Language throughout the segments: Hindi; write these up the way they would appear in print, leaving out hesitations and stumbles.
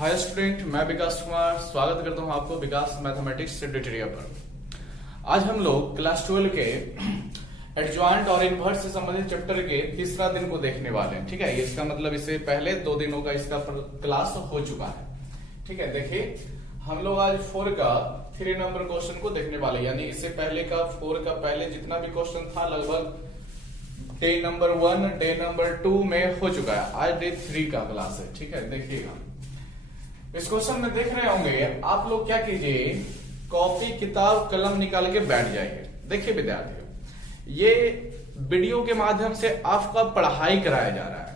हाय स्टूडेंट, मैं विकास कुमार स्वागत करता हूं आपको विकास मैथमेटिक्स ट्यूटोरियल पर। आज हम लोग क्लास 12 के एडजॉइंट और इनवर्स से संबंधित चैप्टर के तीसरा दिन को देखने वाले हैं। ठीक है, इसका मतलब इससे पहले 2 दिनों का इसका क्लास हो चुका है। ठीक है, देखिए हम लोग आज 4 का 3 नंबर क्वेश्चन को देखने वाले, यानी इससे पहले का 4 का पहले जितना भी क्वेश्चन था लगभग डे नंबर 1 डे नंबर 2 में हो चुका है। आज डे 3 का क्लास है। ठीक है, देखिएगा इस क्वेश्चन में देख रहे होंगे आप लोग, क्या कीजिए कॉपी किताब कलम निकाल के बैठ जाइए। देखिए विद्यार्थियों, ये वीडियो के माध्यम से आपका पढ़ाई कराया जा रहा है।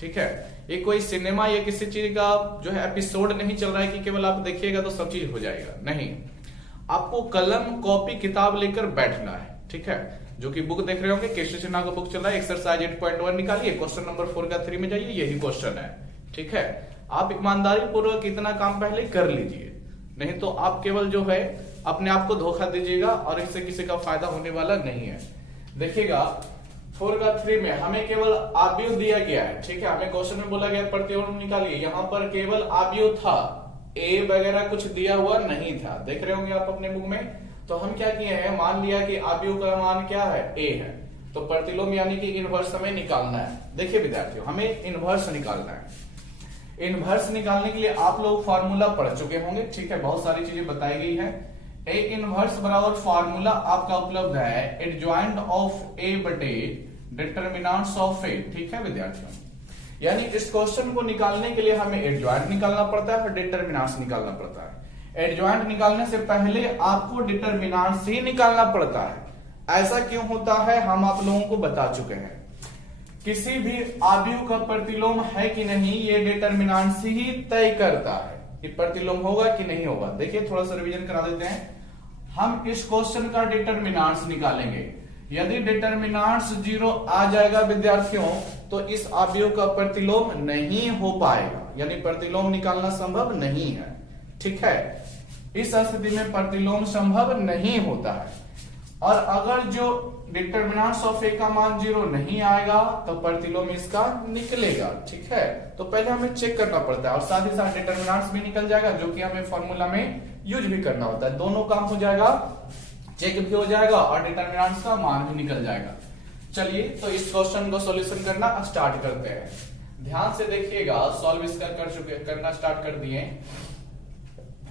ठीक है, ये कोई सिनेमा या किसी चीज का जो है एपिसोड नहीं चल रहा है कि केवल आप देखिएगा तो सब चीज हो जाएगा। नहीं, आपको कलम कॉपी किताब लेकर बैठना है। ठीक है, जो कि बुक देख रहे होंगे केशव सिन्हा का बुक चल रहा है, एक्सरसाइज 8.1 निकालिए, क्वेश्चन नंबर 4 का 3 में जाइए, यही क्वेश्चन है। ठीक है, आप ईमानदारी पूर्वक इतना काम पहले कर लीजिए, नहीं तो आप केवल जो है अपने आप को धोखा दीजिएगा और इससे किसी का फायदा होने वाला नहीं है। देखिएगा 4 का 3 में हमें केवल आव्यूह दिया गया है। ठीक है, हमें क्वेश्चन में बोला गया प्रतिलोम निकालिए, यहाँ पर केवल आव्यूह था, ए वगैरह कुछ दिया हुआ नहीं था। देख रहे होंगे आप अपने बुक में। तो हम क्या किए हैं, मान लिया कि आव्यूह का मान क्या है, ए है, तो प्रतिलोम यानी कि इनवर्स हमें निकालना है। देखिए विद्यार्थियों, हमें इनवर्स निकालना है। इनवर्स निकालने के लिए आप लोग फॉर्मूला पढ़ चुके होंगे। ठीक है, बहुत सारी चीजें बताई गई है। ए इनवर्स बराबर फॉर्मूला आपका उपलब्ध है एडजॉइंट ऑफ ए बटे डिटरमिनेंट्स ऑफ ए। ठीक है विद्यार्थियों, यानी इस क्वेश्चन को निकालने के लिए हमें एडजॉइंट निकालना पड़ता है और डिटरमिनेंट्स निकालना पड़ता है। एडजॉइंट निकालने से पहले आपको डिटरमिनेंट्स ही निकालना पड़ता है। ऐसा क्यों होता है हम आप लोगों को बता चुके हैं। किसी भी आव्यूह का प्रतिलोम है कि नहीं, ये डिटरमिनेंट्स ही तय करता है कि प्रतिलोम होगा कि नहीं होगा। देखिए थोड़ा सा रिवीजन करा देते हैं। हम इस क्वेश्चन का डिटरमिनेंट्स निकालेंगे, यदि डिटरमिनेंट्स 0 आ जाएगा विद्यार्थियों तो इस आव्यूह का प्रतिलोम नहीं हो पाएगा, यानी प्रतिलोम निकालना संभव नहीं है। ठीक है, इस स्थिति में प्रतिलोम संभव नहीं होता है। और अगर जो डिटरमिनेंट्स ऑफ ए का मान 0 नहीं आएगा तो प्रतिलोम इसका निकलेगा। ठीक है, तो पहले हमें चेक करना पड़ता है और साथ ही साथ डिटरमिनेंट्स भी निकल जाएगा, जो कि हमें फॉर्मूला में यूज भी करना होता है। दोनों काम हो जाएगा, चेक भी हो जाएगा और डिटरमिनेंट्स का मान भी निकल जाएगा। चलिए तो इस क्वेश्चन को सॉल्यूशन करना स्टार्ट करते हैं। ध्यान से देखिएगा, सॉल्व इसका करना स्टार्ट कर दिए।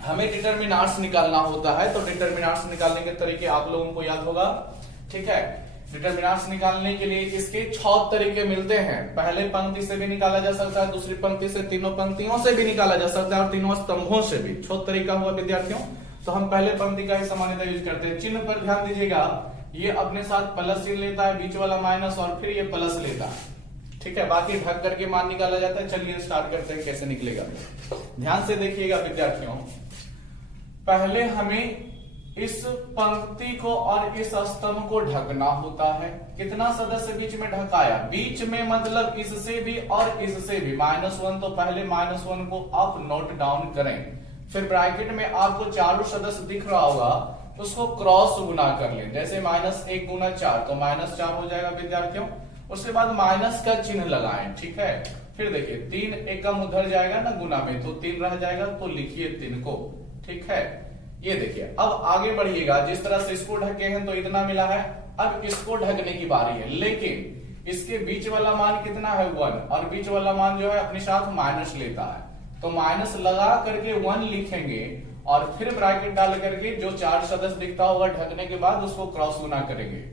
हमें डिटरमिनेंट्स निकालना होता है, तो डिटरमिनेंट्स निकालने के तरीके आप लोगों को याद होगा। ठीक है, डिटरमिनेंट्स निकालने के लिए इसके 6 तरीके मिलते हैं। पहले पंक्ति से भी निकाला जा सकता है, दूसरी पंक्ति से, तीनों पंक्तियों से भी निकाला जा सकता है और तीनों स्तंभों से भी। 6 तरीका हुआ विद्यार्थियों। तो हम पहले पंक्ति का ही सामान्यतः यूज करते हैं। चिन्ह पर ध्यान दीजिएगा, ये अपने साथ प्लस चिन्ह लेता है, बीच वाला माइनस और फिर ये प्लस लेता है। ठीक है, बाकी ढक करके मान निकाला जाता है। चलिए स्टार्ट करते हैं कैसे निकलेगा। ध्यान से देखिएगा विद्यार्थियों, पहले हमें इस पंक्ति को और इस स्तंभ को ढकना होता है। कितना सदस्य बीच में ढकाया, बीच में मतलब इससे भी और इससे भी -1, तो पहले -1 को आप नोट डाउन करें। फिर ब्रैकेट में आपको चारों सदस्य दिख रहा होगा, उसको क्रॉस गुना कर लें। जैसे -1 गुना 4 तो -4 हो जाएगा विद्यार्थियों। उसके बाद माइनस का चिन्ह लगाएं। ठीक है, फिर देखिए 3 एकम उधर जाएगा ना गुना में, तो 3 रह जाएगा, तो लिखिए 3 को। ठीक है, ये देखिए अब आगे बढ़िएगा। जिस तरह से इसको ढके हैं तो इतना मिला है, अब इसको ढकने की बारी है। लेकिन इसके बीच वाला मान कितना है 1, और बीच वाला मान जो है अपने साथ माइनस लेता है, तो माइनस लगा करके 1 लिखेंगे और फिर ब्रैकेट डाल करके जो 4 सदस्य दिखता होगा ढकने के बाद उसको क्रॉस गुना करेंगे।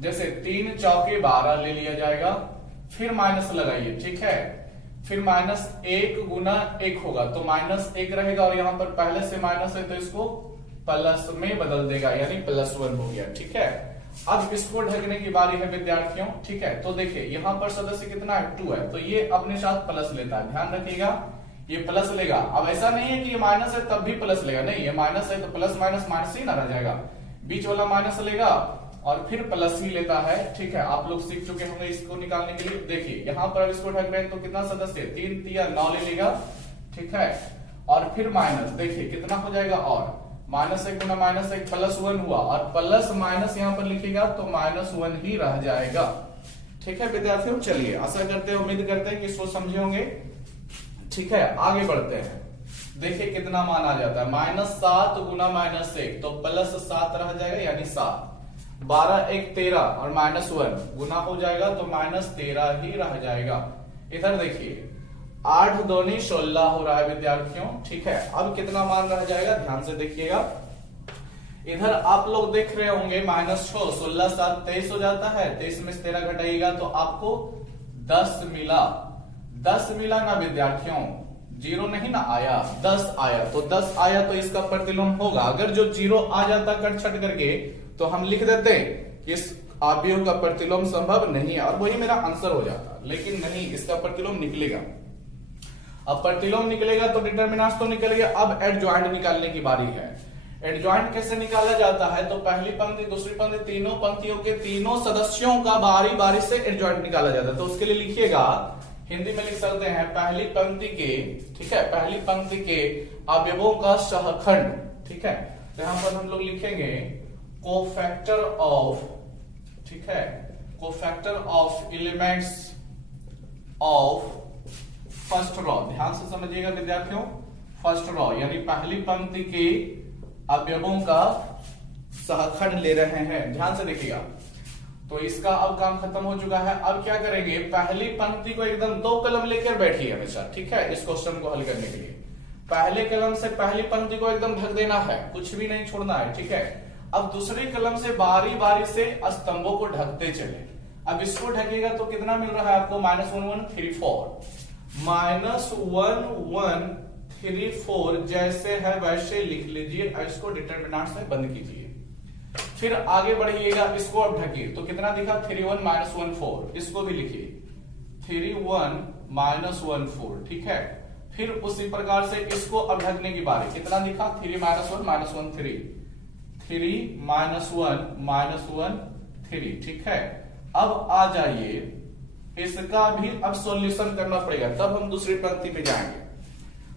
जैसे 3 चौके 12 ले लिया जाएगा, फिर माइनस लगाइए। ठीक है, फिर -1 गुना 1 होगा, तो -1 रहेगा और यहां पर पहले से माइनस है तो इसको प्लस में बदल देगा, यानी +1 हो गया। ठीक है, अब इसको ढकने की बारी है विद्यार्थियों। ठीक है, तो देखिए यहां पर सदस्य कितना है 2 है, तो ये अपने साथ प्लस लेता है। ध्यान रखिएगा, ये प्लस लेगा। अब ऐसा नहीं है कि ये माइनस है तब भी प्लस लेगा, नहीं, ये माइनस है तो प्लस माइनस माइनस ही ना रह जाएगा, बीच वाला माइनस लेगा और फिर प्लस ही लेता है। ठीक है, आप लोग सीख चुके होंगे इसको निकालने के लिए। देखिए यहां पर इसको ढक रहे हैं तो कितना सदस्य, 3 3 9 ले लेगा। ठीक है, और फिर माइनस, देखिए कितना हो जाएगा, और -1 गुना -1 +1 हुआ, और प्लस माइनस यहां पर लिखेगा तो -1 ही रह जाएगा। ठीक है विद्यार्थियों, चलिए आशा करते हैं, उम्मीद करते हैं कि इसको समझे होंगे। ठीक है, आगे बढ़ते हैं। देखिए कितना मान आ जाता है, -7 गुना -1 तो +7 रह जाएगा यानी 7। 12 1 13 और -1 गुना हो जाएगा तो -13 ही रह जाएगा। इधर देखिए 8 दूनी 16 हो रहा है विद्यार्थियों, ठीक है। अब कितना मान रह जाएगा, ध्यान से देखिएगा। इधर आप लोग देख रहे होंगे -6 16 7 23 हो जाता है, 23 में से 13 घटाइएगा तो आपको 10 मिला। 10 मिला ना विद्यार्थियों, 0 नहीं ना आया, 10 आया। तो 10 आया तो इसका प्रतिलोम होगा। अगर जो 0 आ जाता कट छट करके तो हम लिख देते इस अवयव का प्रतिलोम संभव नहीं है और वही मेरा आंसर हो जाता, लेकिन नहीं, इसका प्रतिलोम निकलेगा। अब प्रतिलोम निकलेगा तो डिटरमिनेंट्स तो निकल गया। अब एडजॉइंट निकालने की बारी है। एडजॉइंट कैसे निकाला जाता है, तो पहली पंक्ति दूसरी पंक्ति तीनों पंक्तियों के तीनों सदस्यों का बारी बारी से एडजॉइंट निकाला जाता है। तो उसके लिए लिखिएगा, हिंदी में लिख सकते हैं पहली पंक्ति के, ठीक है, पहली पंक्ति के अवयवों का सहखंड, ठीक है। तो यहां पर हम लोग लिखेंगे कोफैक्टर ऑफ, ठीक है, cofactor of elements of first raw. ध्यान से समझिएगा विद्यार्थियों, फर्स्ट रॉ यानी पहली पंक्ति के अवयवों का सहखंड ले रहे हैं। ध्यान से देखिएगा। तो इसका अब काम खत्म हो चुका है। अब क्या करेंगे, पहली पंक्ति को एकदम 2 कलम लेकर बैठिए हमेशा, ठीक है, इस क्वेश्चन को हल करने के लिए। पहले कलम से पहली पंक्ति को एकदम ढक देना है, कुछ भी नहीं छोड़ना है, ठीक है। अब दूसरी कलम से बारी बारी से स्तंभों को ढकते चले। अब इसको ढकेगा तो कितना मिल रहा है आपको, -1 1 3 4 -1 1 3 4 जैसे है वैसे लिख लीजिए। इसको डिटरमिनेंट्स में बंद कीजिए, फिर आगे बढ़िएगा। इसको अब ढकिए तो कितना दिखा, 3 1 -1 4। इसको भी लिखिए 3 1 -1 4, ठीक है। फिर उसी प्रकार से इसको अब ढकने की बारी, कितना दिखा, 3 -1 -1 3 3 -1 -1 3, ठीक है। अब आ जाइए, इसका भी अब सॉल्यूशन करना पड़ेगा, तब हम दूसरी पंक्ति में जाएंगे।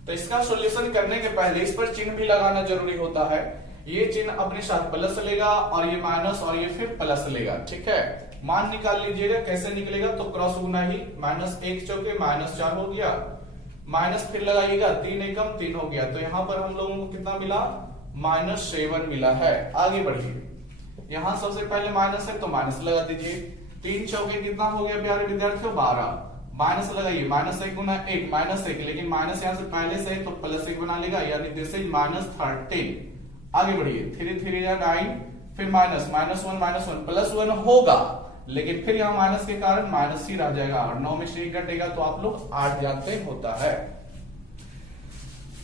तो इसका सॉल्यूशन करने के पहले इस पर चिन्ह भी लगाना जरूरी होता है। ये चिन्ह अपने साथ प्लस लेगा और ये माइनस और ये फिर प्लस लेगा, ठीक है। मान निकाल लीजिएगा, कैसे निकलेगा, तो क्रॉस गुना ही, -1 चौके -4 हो गया, माइनस फिर लगाइएगा, 3 एकम 3 हो गया। तो यहां पर हम लोगों को कितना मिला, -7 मिला है। आगे बढ़िए, यहां सबसे पहले माइनस है तो माइनस लगा दीजिए। 3 चौके कितना हो गया प्यारे विद्यार्थियों, 12। माइनस लगाइए, -1 गुना 1 -1, लेकिन माइनस यहां से पहले से है तो +1 बना लेगा, यानी दिस इज -13। आगे बढ़िए, 3 3 या 9, फिर -1 -1 +1 होगा, लेकिन फिर यहां माइनस के कारण माइनस ही रह जाएगा और 9 में से 1 घटेगा तो आप लोग 8 जानते होता है।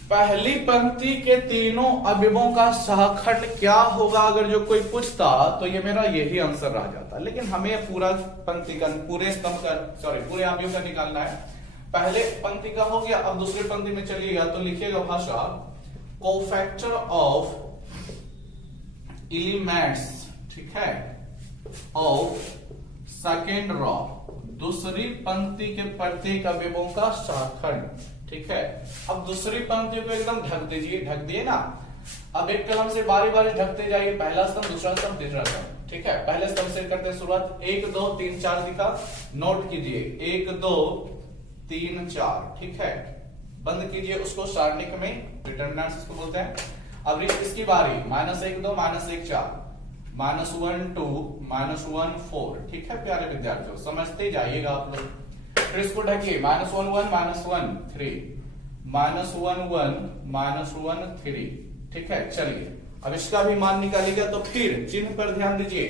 पहली पंक्ति के तीनों अवयवों का सहखंड क्या होगा, अगर जो कोई पूछता तो ये मेरा यही आंसर रह जाता, लेकिन हमें पूरा पंक्ति का, पूरे स्तंभ का, सॉरी पूरे अवयव का निकालना है। पहले पंक्ति का हो गया, अब दूसरी पंक्ति में चलिएगा तो लिखिएगा भाषा कोफैक्टर ऑफ एलिमेंट्स, ठीक है, ऑफ सेकेंड रॉ, दूसरी पंक्ति के प्रत्येक अवयवों का सहखंड, ठीक है। अब दूसरी पंक्ति को एकदम ढक दीजिए, ढक दिए ना। अब एक कलम से बारी बारी ढकते जाइए, पहला स्तंभ दूसरा स्तंभ तीसरा स्तंभ, ठीक है। पहले स्तंभ से करते हैं शुरुआत, 1 2 3 4 दिखा, नोट कीजिए 1 2 3 4, ठीक है। बंद कीजिए उसको सारणिक में, डिटरमिनेंट्स इसको बोलते हैं। अब इसकी बारी, -1 2 -1 4 -1 2 -1 4, ठीक है प्यारे विद्यार्थियों, समझते जाइएगा आप लोग। फिर इसको ढकिए, -1 1 -1 3 -1 1 -1 3, ठीक है। चलिए अब इसका भी मान निकालिएगा तो फिर चिन्ह पर ध्यान दीजिए,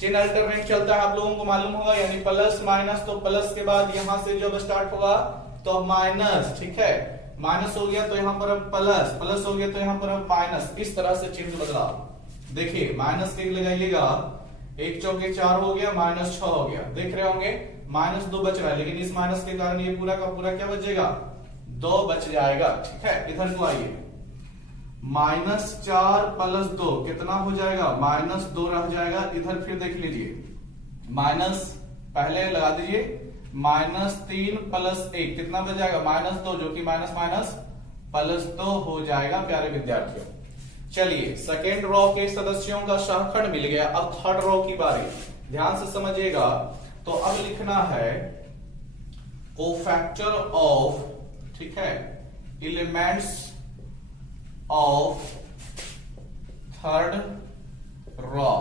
चिन्ह अल्टरनेट चलता है, आप लोगों को मालूम होगा, यानी प्लस माइनस, तो प्लस के बाद यहां से जब स्टार्ट होगा तो माइनस, ठीक है। माइनस हो गया तो यहां पर अब प्लस, प्लस हो गया तो यहां पर अब माइनस, इस तरह से चिन्ह बदला। देखिए माइनस के लगाइएगा, 1 चौके 4 हो गया, -6 हो गया, देख रहे होंगे -2 बच रहा है, लेकिन इस माइनस के कारण ये पूरा का पूरा क्या बचेगा, 2 बच जाएगा, ठीक है। इधर को आइए, -4 + 2 कितना हो जाएगा, -2 रह जाएगा। इधर फिर देख लीजिए, माइनस पहले लगा दीजिए, -3 + 1 कितना बच जाएगा, -2, जो कि माइनस माइनस +2 हो जाएगा प्यारे विद्यार्थियों। चलिए सेकेंड रॉ के सदस्यों का सहखंड मिल गया। अब थर्ड रॉ की बारी, ध्यान से समझिएगा। तो अब लिखना है कोफैक्टर ऑफ, ठीक है, एलिमेंट्स ऑफ थर्ड रॉ,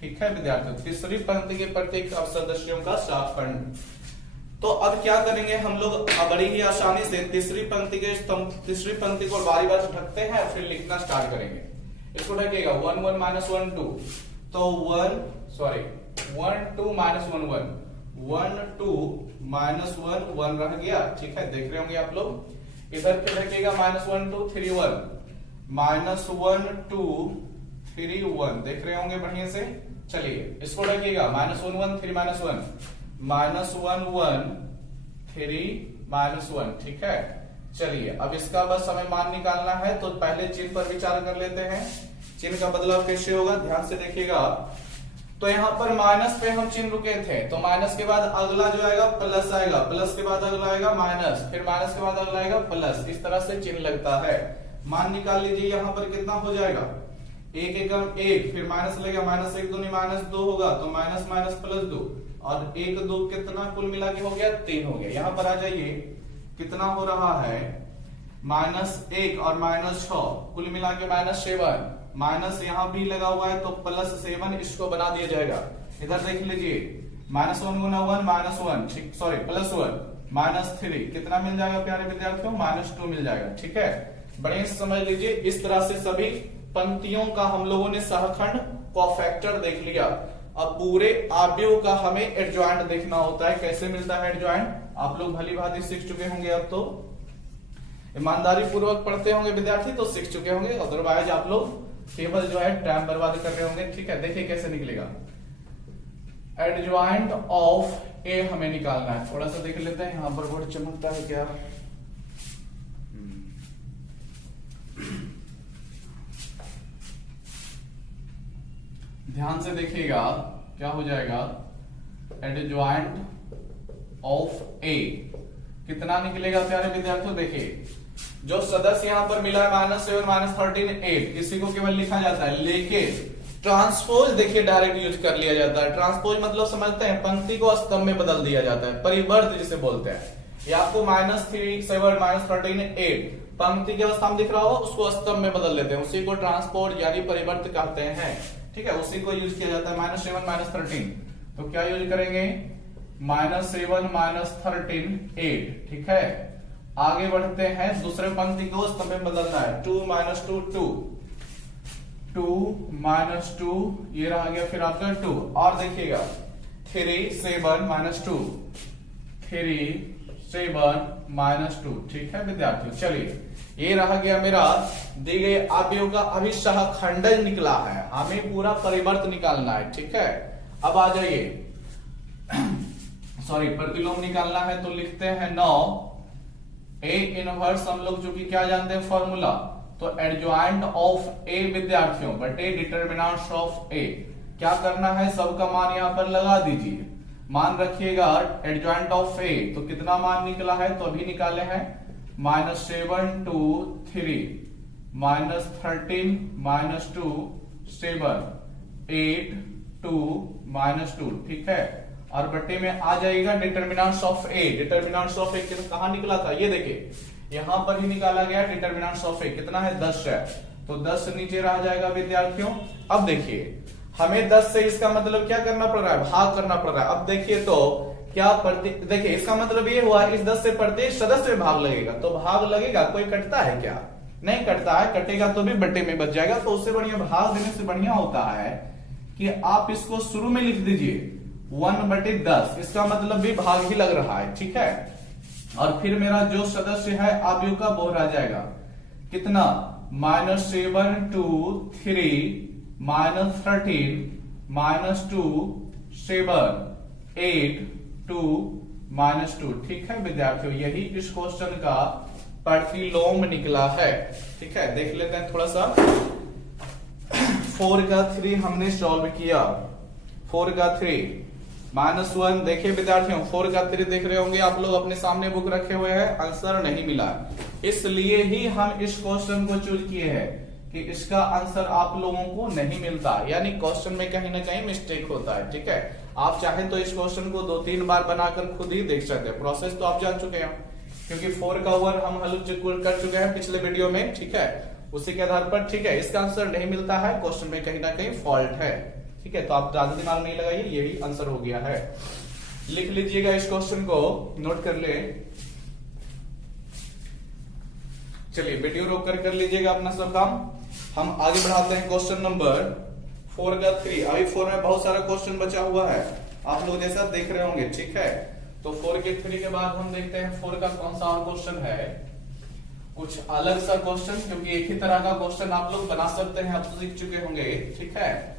ठीक है विद्यार्थियों, तीसरी पंक्ति के प्रत्येक सदस्यों का शाखंड। तो अब क्या करेंगे हम लोग, बड़ी ही आसानी से तीसरी पंक्ति को बारी बारी ढकते हैं, फिर लिखना स्टार्ट करेंगे। इसको ढकेगा 1 1 माइनस 1 2, तो 1 2 माइनस 1 1 1 2 माइनस 1 1 रह गया, ठीक है, देख रहे होंगे आप लोग। इधर पे ढकेगा माइनस 1 2 3 1 माइनस 1 2 3 1, देख रहे होंगे बढ़िया से। चलिए इसको ढकेगा माइनस 1 1 3 माइनस 1 माइनस 1 1 3 माइनस 1, ठीक है। चलिए अब इसका बस हमें मान निकालना है, तो पहले चिन्ह पर विचार कर लेते हैं। चिन्ह का बदलाव कैसे होगा, ध्यान से देखिएगा। तो यहाँ पर माइनस पे हम चिन्ह रुके थे, तो माइनस के बाद अगला जो आएगा प्लस आएगा, प्लस के बाद अगला आएगा माइनस, फिर माइनस के बाद अगला आएगा प्लस, इस तरह से चिन्ह लगता है। मान निकाल लीजिए, यहाँ पर कितना हो जाएगा, 1 1 1, फिर माइनस लगेगा, माइनस 1 2 माइनस 2 होगा, तो माइनस माइनस प्लस 2, और 1 2 कितना कुल मिला के हो गया 3 हो गया। यहाँ पर आ जाइए, कितना हो रहा है, -1 और -6 कुल मिला के -7, माइनस यहाँ भी लगा हुआ है तो +7, इसको बना दिया जाएगा। इधर देख लीजिए, -1 गुना 1 -1, ठीक, सॉरी +1 -3, कितना मिल जाएगा प्यारे विद्यार्थियों, -2 मिल जाएगा, ठीक है। बढ़िया से समझ लीजिए, इस तरह से सभी पंक्तियों का हम लोगों ने सहखंड कोफैक्टर देख लिया। अब पूरे आव्यूह का हमें एडजॉइंट देखना होता है, कैसे मिलता है एडजॉइंट, आप लोग भली भांति सीख चुके होंगे। अब तो ईमानदारी पूर्वक पढ़ते होंगे विद्यार्थी तो सीख चुके होंगे, अदरवाइज आप लोग केवल जो है टाइम बर्बाद कर रहे होंगे, ठीक है। देखिए कैसे निकलेगा, एडजॉइंट ऑफ ए हमें निकालना है। थोड़ा सा देख लेते हैं, यहाँ पर बोर्ड चमकता है क्या, ध्यान से देखिएगा क्या हो जाएगा, एडजॉइंट ऑफ ए कितना निकलेगा प्यारे विद्यार्थियों। देखिए जो सदस्य यहाँ पर मिला है -7 -13 8, इसी को केवल लिखा जाता है, लेकिन ट्रांसपोज देखिए डायरेक्ट यूज कर लिया जाता है। ट्रांसपोज मतलब समझते हैं, पंक्ति को स्तंभ में बदल दिया जाता है, परिवर्त जिसे बोलते हैं। ये आपको -3 7 -13 8 पंक्ति की अवस्था में दिख रहा होगा, उसको स्तंभ में बदल लेते हैं, उसी को ट्रांसपोज यानी परिवर्त कहते हैं, ठीक है। उसी को यूज किया जाता है, -7 -13, तो क्या यूज करेंगे, -7 -13 8, ठीक है। आगे बढ़ते हैं, दूसरे पंक्ति को स्तंभ में बदलना है, 2 -2 2 2 -2, ये रह गया फिर आपका 2, और देखिएगा 3 7 -2 3 7 -2, ठीक है विद्यार्थियों। चलिए ये रह गया मेरा दी गई आव्यूह का अभी सहखंडन निकला है, हमें पूरा परिवर्त निकालना है, ठीक है। अब आ जाइए, सॉरी प्रतिलोम निकालना है, तो लिखते हैं 9 ए इनवर्स, हम लोग जो कि क्या जानते हैं फॉर्मूला, तो एडजॉइंट ऑफ ए विद्यार्थियों बटे डिटर्मिनेंट ऑफ ए। क्या करना है, सबका मान यहाँ पर लगा दीजिए, मान रखिएगा एडजॉइंट ऑफ ए, तो कितना मान निकला है, तो अभी निकाले हैं -7 2 3 -13 -2 7 8 2 -2, ठीक है। और बट्टे में आ जाएगा determinants of A. Determinants of A कहां निकला था, ये देखिए यहां पर ही निकाला गया। डिटर्मिनेंट्स ऑफ ए कितना है, 10 है, तो 10 नीचे रह जाएगा विद्यार्थियों। अब देखिए हमें 10 से इसका मतलब क्या करना पड़ रहा है, भाग करना पड़ रहा है। अब देखिए तो क्या देखिए इसका मतलब ये हुआ, इस 10 से प्रत्येक सदस्य में भाग लगेगा, तो भाग लगेगा, कोई कटता है क्या, नहीं कटता है, कटेगा तो भी बट्टे में बच जाएगा। तो उससे बढ़िया, भाग देने से बढ़िया होता है कि आप इसको शुरू में लिख दीजिए 1/10, इसका मतलब भी भाग ही लग रहा है, ठीक है। और फिर मेरा जो सदस्य है आव्यूह का वो रह जाएगा कितना, -7 2 3 -13 -2 7 8 2 -2, ठीक है विद्यार्थियों। यही इस क्वेश्चन का प्रतिलोम निकला है, ठीक है। देख लेते हैं थोड़ा सा, 4 का 3 हमने सॉल्व किया, 4 का 3 -1, देखिए विद्यार्थियों 4 का 3 देख रहे होंगे आप लोग, अपने सामने बुक रखे हुए हैं, आंसर नहीं मिला, इसलिए ही हम इस क्वेश्चन को चूज किए हैं कि इसका आंसर आप लोगों को नहीं मिलता, यानी क्वेश्चन में कहीं ना कहीं मिस्टेक होता है, ठीक है। आप चाहे तो इस क्वेश्चन को 2-3 बार बनाकर खुद ही देख सकते हैं, प्रोसेस तो आप जान चुके हैं। क्योंकि 4 का 1 हम हल कर चुके हैं पिछले वीडियो में, ठीक है, उसी के आधार पर, ठीक है, इसका आंसर नहीं मिलता है, क्वेश्चन में कहीं ना कहीं फॉल्ट है, ठीक है, तो आप ज्यादा दिमाग नहीं लगाइए, यही आंसर हो गया है। लिख लीजिएगा इस क्वेश्चन को, नोट कर ले। चलिए वीडियो रोक कर लीजिएगा अपना सब काम। हम आगे बढ़ाते हैं क्वेश्चन नंबर 4 का 3। अभी 4 में बहुत सारा क्वेश्चन बचा हुआ है, आप लोग जैसा देख रहे होंगे, ठीक है। तो 4 के 3 के बाद हम देखते हैं 4 का कौन सा और क्वेश्चन है, कुछ अलग सा क्वेश्चन, क्योंकि एक ही तरह का क्वेश्चन आप लोग बना सकते हैं, आप तो सीख चुके होंगे, ठीक है।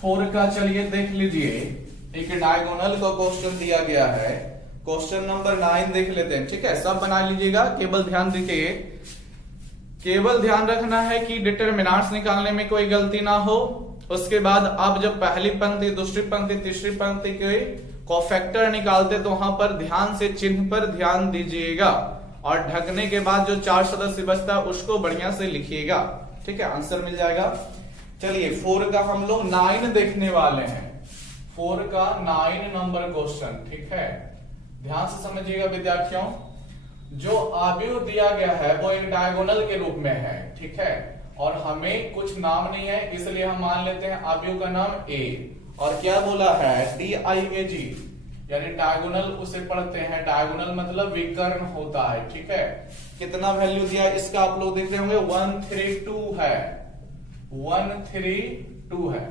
4 का चलिए देख लीजिए, एक डायगोनल का क्वेश्चन दिया गया है, क्वेश्चन नंबर 9 देख लेते हैं, ठीक है। सब बना लीजिएगा, केवल ध्यान दीजिए, केवल ध्यान रखना है कि डिटरमिनेंट्स निकालने में कोई गलती ना हो। उसके बाद आप जब पहली पंक्ति, दूसरी पंक्ति, तीसरी पंक्ति के कोफैक्टर निकालते तो वहां पर ध्यान से चिन्ह पर ध्यान दीजिएगा, और ढकने के बाद जो 4 सदस्य बचता है उसको बढ़िया से लिखिएगा, ठीक है, आंसर मिल जाएगा। चलिए 4 का हम लोग 9 देखने वाले हैं, 4 का 9 नंबर क्वेश्चन, ठीक है। ध्यान से समझिएगा विद्यार्थियों, जो अवयव दिया गया है वो एक डायगोनल के रूप में है, ठीक है, और हमें कुछ नाम नहीं है, इसलिए हम मान लेते हैं अवयव का नाम A, और क्या बोला है, DIAG, यानी डायगोनल उसे पढ़ते हैं, डायगोनल मतलब विकर्ण होता है, ठीक है। कितना वैल्यू दिया इसका आप लोग देख रहे होंगे, 132 है, 132 है।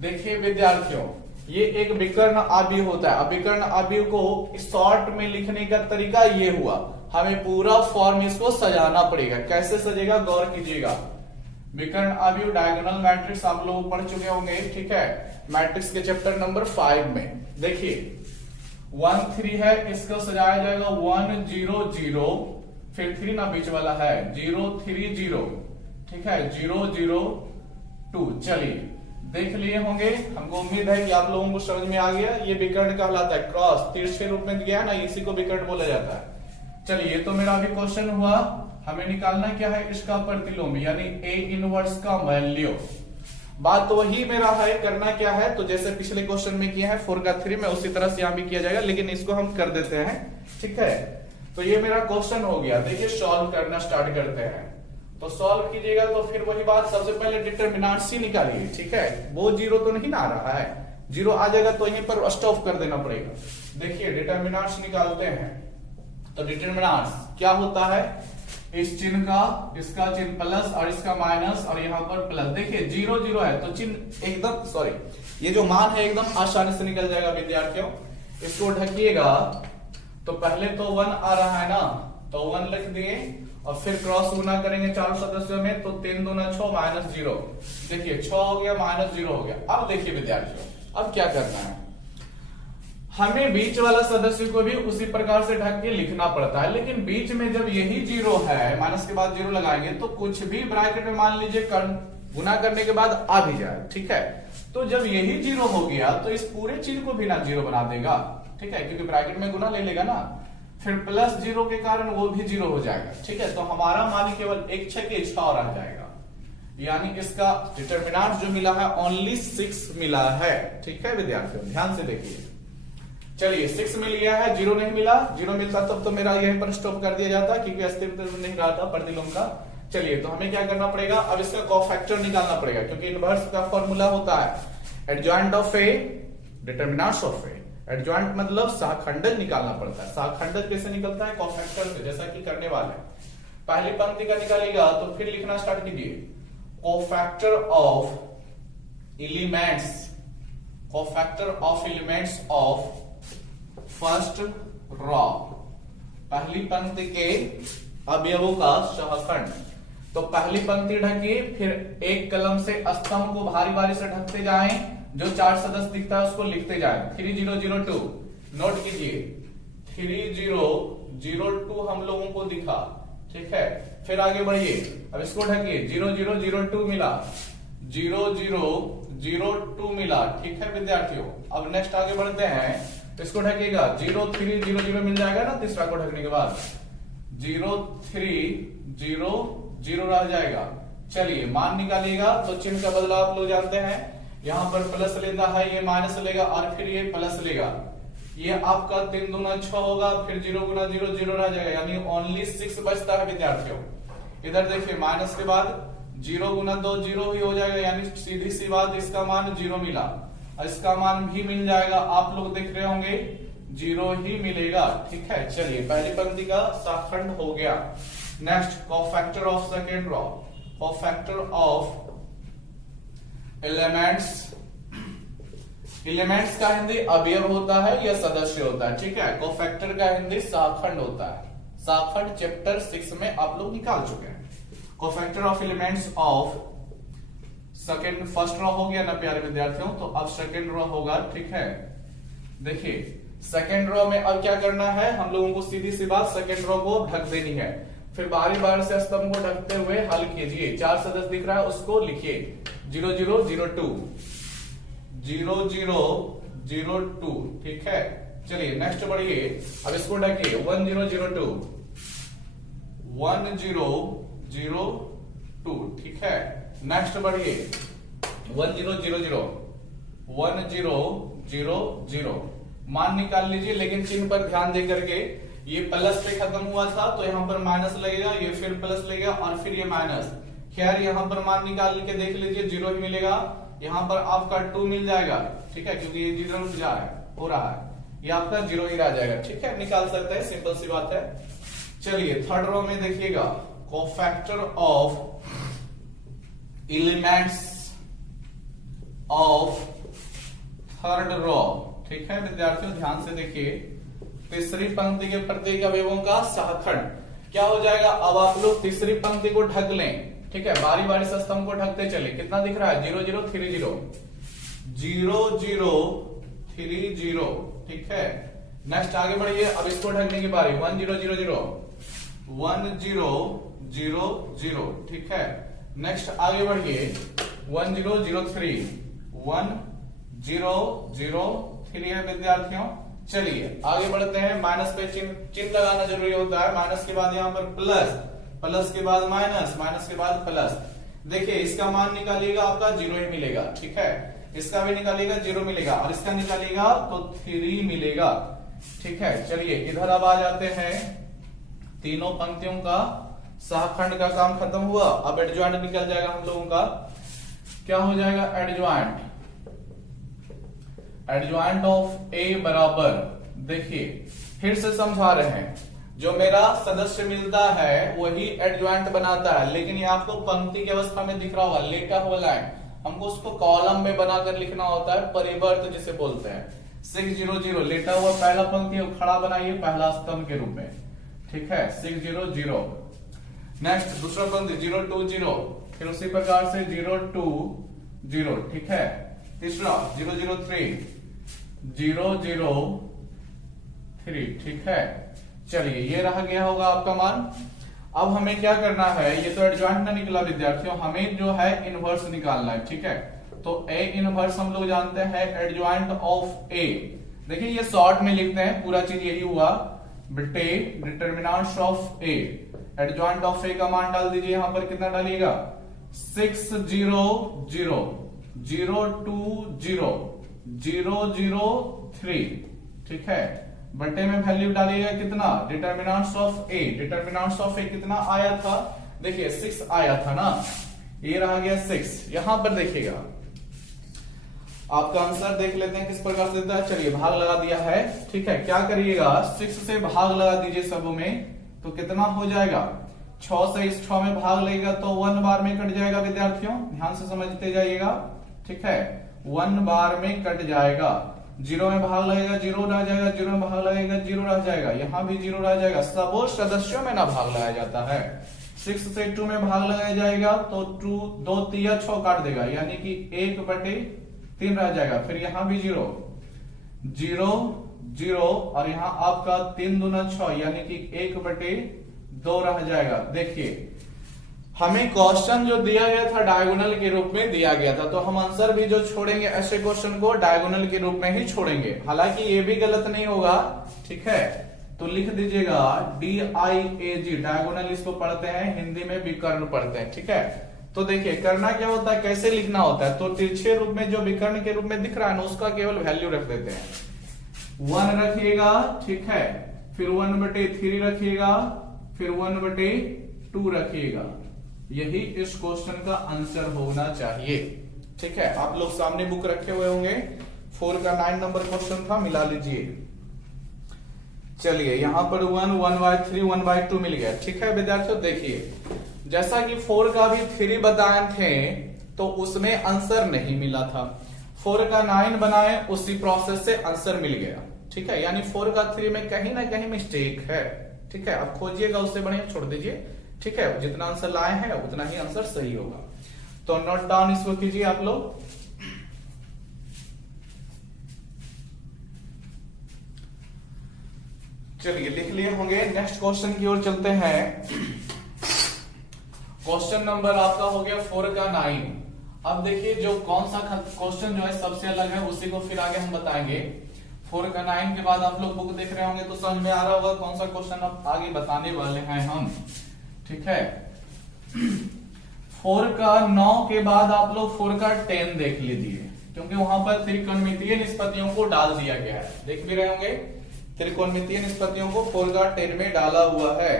देखिए विद्यार्थियों, ये एक विकर्ण अवयव होता है। अब विकर्ण अवयव को शॉर्ट में लिखने का तरीका ये हुआ, हमें पूरा फॉर्म इसको सजाना पड़ेगा। कैसे सजेगा, गौर कीजिएगा। विकर्ण अवयव डायगोनल मैट्रिक्स आप लोग पढ़ चुके होंगे, ठीक है, मैट्रिक्स के चैप्टर नंबर 5 में। देखिए 1 3 है, इसको सजाया जाएगा 1 0 0, फिर 3 ना बीच वाला है, 0 3 0, ठीक है, 0 0 2। चलिए देख लिए होंगे, हमको उम्मीद है कि आप लोगों को समझ में आ गया। ये विकर्ण कहलाता है, क्रॉस तिरछे रूप में दिया है ना, इसी को विकर्ण बोला जाता है। चलिए ये तो मेरा अभी क्वेश्चन हुआ, हमें निकालना क्या है, इसका प्रतिलोम यानी A इनवर्स का वैल्यू। बात तो वही मेरा है, करना क्या है, तो जैसे पिछले क्वेश्चन में किया है 4 का 3 में, उसी तरह से यहां भी किया जाएगा, लेकिन इसको हम कर देते हैं, ठीक है। तो ये मेरा क्वेश्चन हो गया। देखिए सॉल्व करना स्टार्ट करते हैं। तो सॉल्व कीजिएगा तो फिर वही बात, सबसे पहले डिटरमिनेंट्स ही निकालिए, ठीक है। वो 0 तो नहीं ना आ रहा है, 0 आ जाएगा तो यहीं पर स्टॉप कर देना पड़ेगा। देखिए डिटरमिनेंट्स निकालते हैं, तो डिटरमिनेंट्स क्या होता है, इस चिन्ह का, इसका चिन्ह प्लस और इसका माइनस, और यहाँ पर प्लस। देखिए 0 0 है तो चिन्ह एकदम, सॉरी, ये जो मान है एकदम आसानी से निकल जाएगा विद्यार्थियों। इसको ढकिएगा तो पहले तो 1 आ रहा है ना, तो 1 लिख दिए, और फिर क्रॉस गुना करेंगे चारों सदस्यों में, तो 3 दूना 6 माइनस 0। देखिए 6 हो गया, माइनस 0 हो गया। अब देखिए विद्यार्थियों, अब क्या करना है, हमें बीच वाला सदस्य को भी उसी प्रकार से ढक के लिखना पड़ता है, लेकिन बीच में जब यही 0 है, माइनस के बाद 0 लगाएंगे तो कुछ भी ब्रैकेट में मान लीजिए गुना करने के बाद आ भी जाए, ठीक है। तो जब यही 0 हो गया तो इस पूरे चिन्ह को भी ना 0 बना देगा, ठीक है, क्योंकि ब्रैकेट में गुना ले लेगा ना, फिर प्लस 0 के कारण वो भी 0 हो जाएगा, ठीक है। तो हमारा मान केवल 1 6 के 6 रह जाएगा, यानी इसका डिटरमिनेंट जो मिला है ओनली 6 मिला है, ठीक है विद्यार्थियों, ध्यान से देखिए। चलिए 6 मिल गया है, 0 नहीं मिला, 0 मिलता तब तो मेरा यहीं पर स्टॉप कर दिया जाता, क्योंकि अस्तित्व नहीं रहा था प्रतिलोम का। चलिए तो हमें क्या करना पड़ेगा, अब इसका कोफैक्टर निकालना पड़ेगा, क्योंकि इनवर्स का फॉर्मूला होता है adjoint of A, determinants of A. Adjoint मतलब सहखंडन निकालना पड़ता है। सहखंडन कैसे निकलता है, कोफैक्टर से, जैसा कि करने वाले। पहली पंक्ति का निकालेगा तो फिर लिखना स्टार्ट कीजिए, cofactor of elements, cofactor of elements of first raw, पहली पंक्ति के अवयवों का सहखंड। तो पहली पंक्ति ढकिए, फिर एक कलम से स्तंभ को भारी भारी से ढकते जाएं, जो 4 सदस्य दिखता है उसको लिखते जाएं। 3002 नोट कीजिए, 3002 हम लोगों को दिखा, ठीक है। फिर आगे बढ़िए, अब इसको ढकिए, 0002 मिला, 0002 मिला, ठीक है विद्यार्थियों। अब नेक्स्ट आगे बढ़ते हैं, इसको ढकेगा 0300 मिल जाएगा ना, तीसरा को ढकने के बाद 0300 रह जाएगा। चलिए मान निकालिएगा, तो चिन्ह का बदलाव आप लोग जानते हैं, यहां पर प्लस लेता है, ये माइनस लेगा और फिर ये प्लस लेगा, ये आपका 3 दूना 6 होगा, फिर 0 गुना 0 0 रह जाएगा, यानी ओनली 6 बचता है विद्यार्थियों। इधर देखिए माइनस के बाद 0 गुना 2 0 ही हो जाएगा, यानी सीधी सी बात इसका मान 0 मिला, इसका मान भी मिल जाएगा, आप लोग देख रहे होंगे 0 ही मिलेगा। ठीक है, चलिए पहली पंक्ति का शाखंड हो गया। Next cofactor of second row, cofactor of elements, elements का हिंदी अवयव होता है या सदस्य होता है। ठीक है, कोफैक्टर का हिंदी शाखंड होता है। शाखंड चैप्टर 6 में आप लोग निकाल चुके हैं। Cofactor of elements of second, first row हो गया ना प्यारे विद्यार्थियों, तो अब सेकेंड रो होगा। ठीक है, देखिए सेकेंड रो में अब क्या करना है, हम लोगों को सीधी सी बात सेकेंड रो को ढक देनी है, फिर बारी बारी से स्तंभ को ढकते हुए हल कीजिए। 4 सदस्य दिख रहा है उसको लिखिए 0 0 0 2 0 0 0 2। ठीक है, चलिए नेक्स्ट बढ़िए, अब इसको ढकिए 1 0 0 2 1 0 0 2। ठीक है, नेक्स्ट बढ़िए 1 0 0 0 1 0 0 0। मान निकाल लीजिए, लेकिन चिन्ह पर ध्यान दे करके, ये प्लस पे खत्म हुआ था तो यहां पर माइनस लगेगा, ये फिर प्लस लगेगा और फिर ये माइनस। खैर यहां पर मान निकाल के देख लीजिए 0 ही मिलेगा, यहां पर आपका 2 मिल जाएगा। ठीक है, क्योंकि ये 0 जा हो रहा है, ये आपका 0 ही रह जाएगा। ठीक है, निकाल सकते हैं, सिंपल सी बात है। चलिए थर्ड रो में देखिएगा, cofactor of elements of third row. ठीक है विद्यार्थियों, ध्यान से देखिए, तीसरी पंक्ति के प्रत्येक अवयवों का शाखंड क्या हो जाएगा। अब आप लोग तीसरी पंक्ति को ढक लें। ठीक है, बारी बारी से स्तंभ को ढकते चले। कितना दिख रहा है 0 0 3 0 0 0 3 0। ठीक है, नेक्स्ट आगे बढ़िए, अब इसको ढकने की बारी 1 0 0 0 1 0 0 0। ठीक है, नेक्स्ट आगे बढ़िए 1 0 0 3 1 0 0 3 है विद्यार्थियों। चलिए आगे बढ़ते हैं, माइनस पे चिन्ह लगाना जरूरी होता है, माइनस के बाद यहाँ पर प्लस, प्लस के बाद माइनस, माइनस के बाद प्लस। देखिए इसका मान निकालिएगा आपका 0 ही मिलेगा। ठीक है, इसका भी निकालिएगा 0 मिलेगा, और इसका निकालिएगा तो 3 मिलेगा। ठीक है, चलिए इधर अब आ जाते हैं, तीनों पंक्तियों का शाखंड का काम खत्म हुआ। अब एडजॉइंट निकल जाएगा हम लोगों का, क्या हो जाएगा एडजॉइंट, एडजॉइंट ऑफ ए बराबर, देखिए फिर से समझा रहे हैं, जो मेरा सदस्य मिलता है वही एडजॉइंट बनाता है, लेकिन ये आपको पंक्ति की अवस्था में दिख रहा होगा लेटा हुआ लाइन, हमको उसको कॉलम में बनाकर लिखना होता है, परिवर्त जिसे बोलते हैं। 6 0 0 लेटा हुआ पहला पंक्ति खड़ा बनाइए पहला स्तंभ के रूप में। ठीक है, 6 0 0। नेक्स्ट दूसरा पंक्ति 0 2 0, फिर उसी प्रकार से 0 2 0। ठीक है, तीसरा 0 0 3 0 0 3। ठीक है, चलिए ये रह गया होगा आपका मान। अब हमें क्या करना है, ये तो एडजॉइंट ना निकला विद्यार्थियों, हमें जो है इनवर्स निकालना है। ठीक है, तो ए इनवर्स हम लोग जानते हैं एडजॉइंट ऑफ ए। देखिए ये शॉर्ट में लिखते हैं, पूरा चीज यही हुआ बेटे, determinant of A, adjoint of A का मान डाल दीजिए, यहां पर कितना डालिएगा 6 0 0 0 2 0 0 0 3। ठीक है, बटे में वैल्यू डालिएगा कितना, determinants of A, determinants of A कितना आया था, देखिए 6 आया था ना, ये रहा गया 6। यहां पर देखिएगा आपका आंसर देख लेते हैं किस प्रकार से देता है। चलिए भाग लगा दिया है। ठीक है, क्या करिएगा 6 से भाग लगा दीजिए सब में, तो कितना हो जाएगा 6 से इस 6 में भाग लगेगा तो 1 बार में कट जाएगा विद्यार्थियों, ध्यान से समझते जाइएगा। ठीक है, 1 बार में कट जाएगा, 0 में भाग लगेगा 0 रह जाएगा, 0 में भाग लगेगा 0 रह जाएगा, यहां भी 0 रह जाएगा। सबों सदस्यों में ना भाग लगाया जाता है। 6 से 2 में भाग लगाया जाएगा तो 2 2 3 6 काट देगा, यानी कि 1/3 रह जाएगा। फिर यहां भी 0 0 0 और यहां आपका 3 दूना 6, यानी कि 1/2 रह जाएगा। देखिए हमें क्वेश्चन जो दिया गया था डायगोनल के रूप में दिया गया था, तो हम आंसर भी जो छोड़ेंगे ऐसे क्वेश्चन को डायगोनल के रूप में ही छोड़ेंगे, हालांकि ये भी गलत नहीं होगा। ठीक है, तो लिख दीजिएगा DIAG, डायगोनल इसको पढ़ते हैं, हिंदी में विकर्ण पढ़ते हैं। ठीक है, तो देखिए करना क्या होता है, कैसे लिखना होता है, तो तिरछे रूप में जो विकर्ण के रूप में दिख रहा है ना उसका केवल वैल्यू रख देते हैं। 1 रखिएगा, ठीक है, फिर 1/3 रखिएगा, फिर 1/2 रखिएगा। यही इस क्वेश्चन का आंसर होना चाहिए, ठीक है। आप लोग सामने बुक रखे हुए होंगे, 4 का 9 नंबर क्वेश्चन था, मिला लीजिए। चलिए यहां पर 1/3 1/2 मिल गया, ठीक है विद्यार्थियों। देखिए जैसा कि 4 का भी 3 बताए थे तो उसमें आंसर नहीं मिला था, 4 का 9 बनाए उसी प्रोसेस से आंसर मिल गया, ठीक है। यानी 4 का 3 में कहीं ना कहीं मिस्टेक है, ठीक है। अब खोजिएगा, उससे बढ़िया छोड़ दीजिए, ठीक है। जितना आंसर लाए हैं उतना ही आंसर सही होगा। तो नोट डाउन इसको कीजिए आप लोग। चलिए लिख लिए होंगे, नेक्स्ट क्वेश्चन की ओर चलते हैं। क्वेश्चन नंबर आपका हो गया 4 का 9। अब देखिए जो कौन सा क्वेश्चन जो है सबसे अलग है उसी को फिर आगे हम बताएंगे। 4 का 9 के बाद आप लोग बुक देख रहे होंगे तो समझ में आ रहा होगा कौन सा क्वेश्चन अब आगे बताने वाले हैं हम, ठीक है। 4 का 9 के बाद आप लोग 4 का 10 देख लीजिए, क्योंकि वहां पर त्रिकोणमितीय निष्पत्तियों को डाल दिया गया है, देख भी रहे होंगे। त्रिकोणमितीय निष्पत्तियों को 4 का 10 में डाला हुआ है,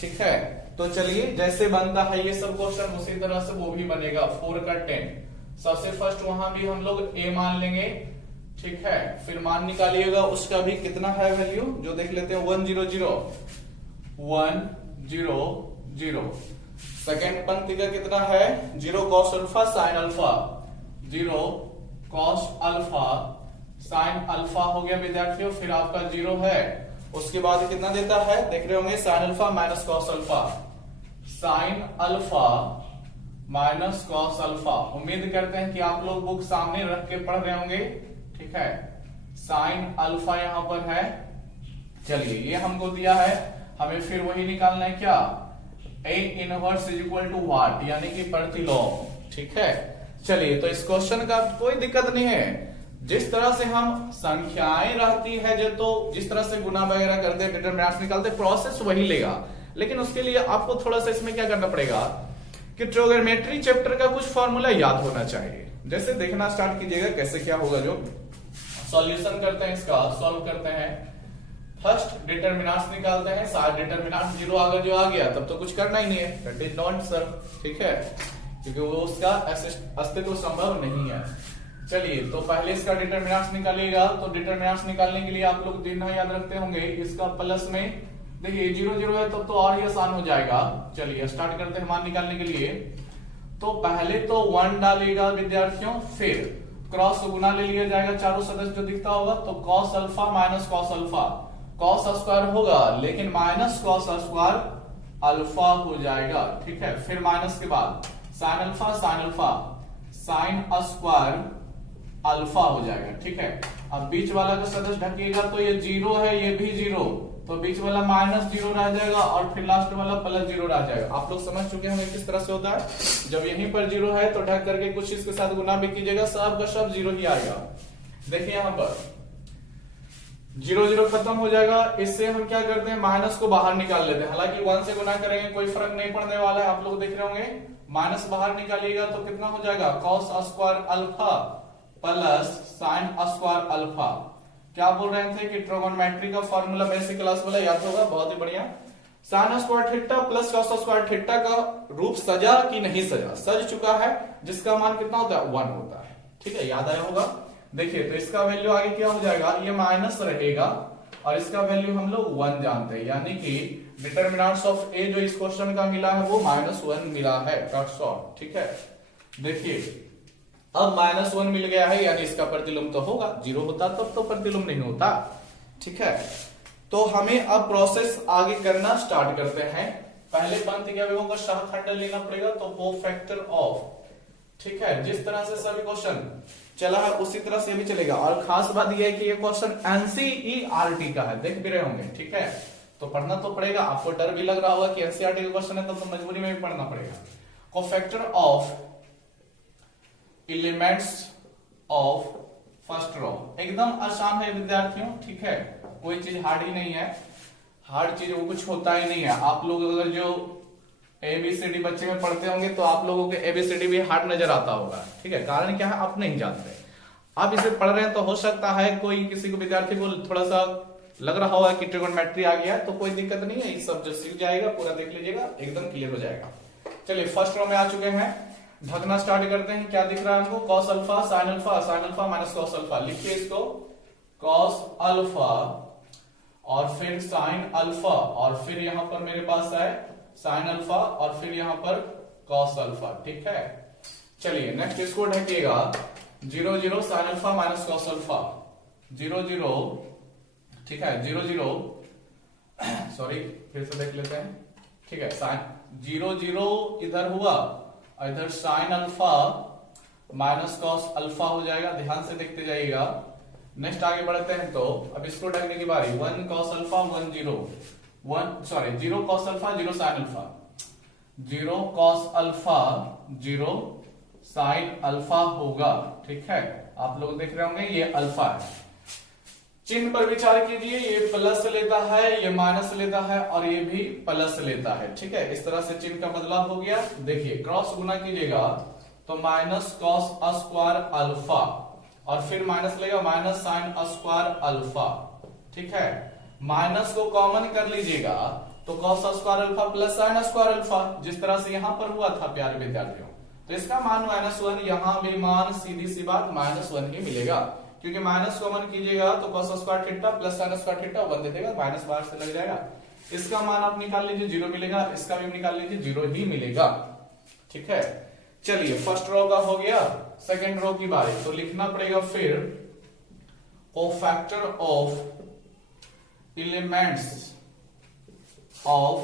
ठीक है। तो चलिए जैसे बनता है ये सब क्वेश्चन उसी तरह से वो भी बनेगा। 4 का 10 सबसे फर्स्ट वहां भी हम लोग a मान लेंगे, ठीक है। फिर मान निकालिएगा उसका भी कितना है वैल्यू, जो देख लेते हैं 1 0 0 1 0 0। सेकेंड पंक्ति का कितना है 0 cos alpha sin alpha, 0 cos alpha sin alpha हो गया विद्यार्थियों। फिर आपका 0 है, उसके बाद कितना देता है देख रहे होंगे sin alpha minus cos alpha, sin alpha minus cos alpha. उम्मीद करते हैं कि आप लोग बुक सामने रख के पढ़ रहे होंगे, ठीक है। sin अल्फा यहां पर है। चलिए ये हमको दिया है, हमें फिर वही निकालना है क्या, a inverse is equal to what, यानी कि प्रतिलोम, ठीक है। चलिए तो इस क्वेश्चन का कोई दिक्कत नहीं है, जिस तरह से हम संख्याएं रहती है जो, तो जिस तरह से गुना वगैरह करते हैं डिटरमिनेंट्स निकालते हैं, प्रोसेस वही लेगा। लेकिन उसके लिए आपको थोड़ा सा इसमें क्या करना पड़ेगा कि ट्रिगोनोमेट्री चैप्टर का कुछ फॉर्मूला याद होना चाहिए। जैसे देखना स्टार्ट कीजिएगा कैसे क्या होगा, जो सॉल्यूशन करते हैं इसका सॉल्व करते हैं। फर्स्ट डिटरमिनेंट्स निकालते हैं, सारे डिटरमिनेंट 0 अगर जो आ गया तब तो कुछ करना ही नहीं है, दैट इज नॉट सर, ठीक है, क्योंकि वो उसका अस्तित्व संभव नहीं है। चलिए तो पहले इसका डिटरमिनेंट्स निकालिएगा। तो डिटरमिनेंट्स निकालने के लिए आप लोग चिन्ह याद रखते होंगे, इसका प्लस में देखिए 0 0 है तो और ही आसान हो जाएगा। चलिए स्टार्ट करते हैं मान निकालने के लिए। तो पहले तो 1 डालिएगा विद्यार्थियों, फिर क्रॉस गुना ले लिया जाएगा चारों सदस्य जो दिखता होगा, तो cos alpha minus cos alpha, cos square होगा लेकिन माइनस cos स्क्वायर अल्फा हो जाएगा, ठीक है। फिर माइनस के बाद sin alpha sin square alpha हो जाएगा, ठीक है। अब बीच वाला का सदस्य ढकिएगा तो ये 0 है, ये भी 0, तो बीच वाला -0 रह जाएगा और फिर लास्ट वाला +0 रह जाएगा। आप लोग समझ चुके होंगे किस तरह से होता है, जब यहीं पर 0 है तो ढक करके कुछ इसके साथ गुना भी कीजिएगा, सब का सब 0 ही आएगा। देखिए यहां पर 0 0 खत्म हो जाएगा। इससे हम क्या करते हैं, माइनस को बाहर निकाल लेते हैं। हालांकि 1 से गुना करेंगे कोई फर्क नहीं पड़ने वाला है, आप लोग देख रहे होंगे। माइनस बाहर निकालिएगा तो कितना हो जाएगा, cos square alpha plus sin square alpha. क्या बोल रहे थे कि ट्रिगोनोमेट्री का फॉर्मूला बेसिक क्लास वाला याद होगा, बहुत ही बढ़िया। sin square theta plus cos square theta का रूप सजा कि नहीं सजा, सज चुका है, जिसका मान कितना होता है 1 होता है, ठीक है, याद आया होगा। देखिए तो इसका वैल्यू आगे क्या हो जाएगा, ये माइनस रहेगा और इसका वैल्यू हम लोग 1 जानते हैं, यानी कि डिटरमिनेंट्स ऑफ a जो इस क्वेश्चन का मिला है वो -1 मिला है, ठीक है। देखिए अब -1 मिल गया है, यानी इसका प्रतिलोम तो होगा, 0 होता तब तो प्रतिलोम नहीं होता, ठीक है। तो हमें अब प्रोसेस आगे करना स्टार्ट करते हैं। पहले पंक्ति के अवयवों का सहखंड लेना पड़ेगा, तो कोफैक्टर ऑफ, ठीक है। जिस तरह से सभी क्वेश्चन चला है उसी तरह से भी चलेगा। और खास बात यह है कि ये क्वेश्चन एनसीईआरटी का है, देख भी रहे होंगे, ठीक है। तो पढ़ना तो पड़ेगा, आपको डर भी लग रहा होगा कि एनसीईआरटी का क्वेश्चन है तो मजबूरी में भी पढ़ना पड़ेगा। Cofactor of elements of first row एकदम आसान है विद्यार्थियों, ठीक है, कोई चीज हार्ड ही नहीं है, हार्ड चीज वो कुछ होता ही नहीं है। आप लोग अगर जो ABCD बच्चे में पढ़ते होंगे तो आप लोगों के ABCD भी हार्ड नजर आता होगा, ठीक है। कारण क्या है, आप नहीं जानते। आप इसे पढ़ रहे हैं तो हो सकता है कोई किसी को विद्यार्थी को थोड़ा सा लग रहा होगा कि ट्रिगोनोमेट्री आ गया, तो कोई दिक्कत नहीं है, ये सब जो सीख जाएगा पूरा देख लीजिएगा, एकदम क्लियर हो जाएगा। चलिए फर्स्ट रो में आ चुके हैं, ढकना स्टार्ट करते हैं। क्या दिख रहा है हमको? Cos alpha sine alpha, sine alpha minus cos alpha. लिखिए इसको कॉस अल्फा और फिर साइन अल्फा और फिर यहां पर मेरे पास है साइन अल्फा और फिर यहां पर कॉस अल्फा। ठीक है, चलिए नेक्स्ट इसको ढकिएगा 0 0 sine alpha minus cos alpha 0 0। ठीक है 0 0 सॉरी फिर से देख लेते हैं। ठीक है साइन 0 0 इधर हुआ और इधर sine alpha minus cos alpha हो जाएगा, ध्यान से देखते जाइएगा। नेक्स्ट आगे बढ़ते हैं तो अब इसको ढकने की बारी 1 cos alpha 1 0 1 sorry 0 cos alpha 0 sine alpha 0 cos alpha 0 sine alpha होगा। ठीक है, आप लोग देख रहे होंगे ये अल्फा है। चिन्ह पर विचार कीजिए, ये प्लस लेता है, ये माइनस लेता है और ये भी प्लस लेता है। ठीक है, इस तरह से चिन्ह का बदलाव हो गया। देखिए क्रॉस गुना कीजिएगा तो माइनस कॉस स्क्वायर अल्फा और फिर माइनस लेगा माइनस साइन स्क्वायर अल्फा। ठीक है, माइनस को कॉमन कर लीजिएगा तो cos square alpha plus sine square alpha, जिस तरह से यहां पर हुआ था प्यारे विद्यार्थियों। तो इसका मान -1, यहां भी मान सीधी सी बात -1 ही मिलेगा, क्योंकि माइनस कॉमन कीजिएगा तो cos square theta plus sine square theta 1 दे देगा, माइनस बाहर से लग जाएगा। इसका मान आप निकाल लीजिए 0 मिलेगा, इसका भी निकाल लीजिए 0 ही मिलेगा। ठीक है, चलिए फर्स्ट रो का हो गया, सेकंड रो की बारी। तो लिखना पड़ेगा फिर cofactor of elements of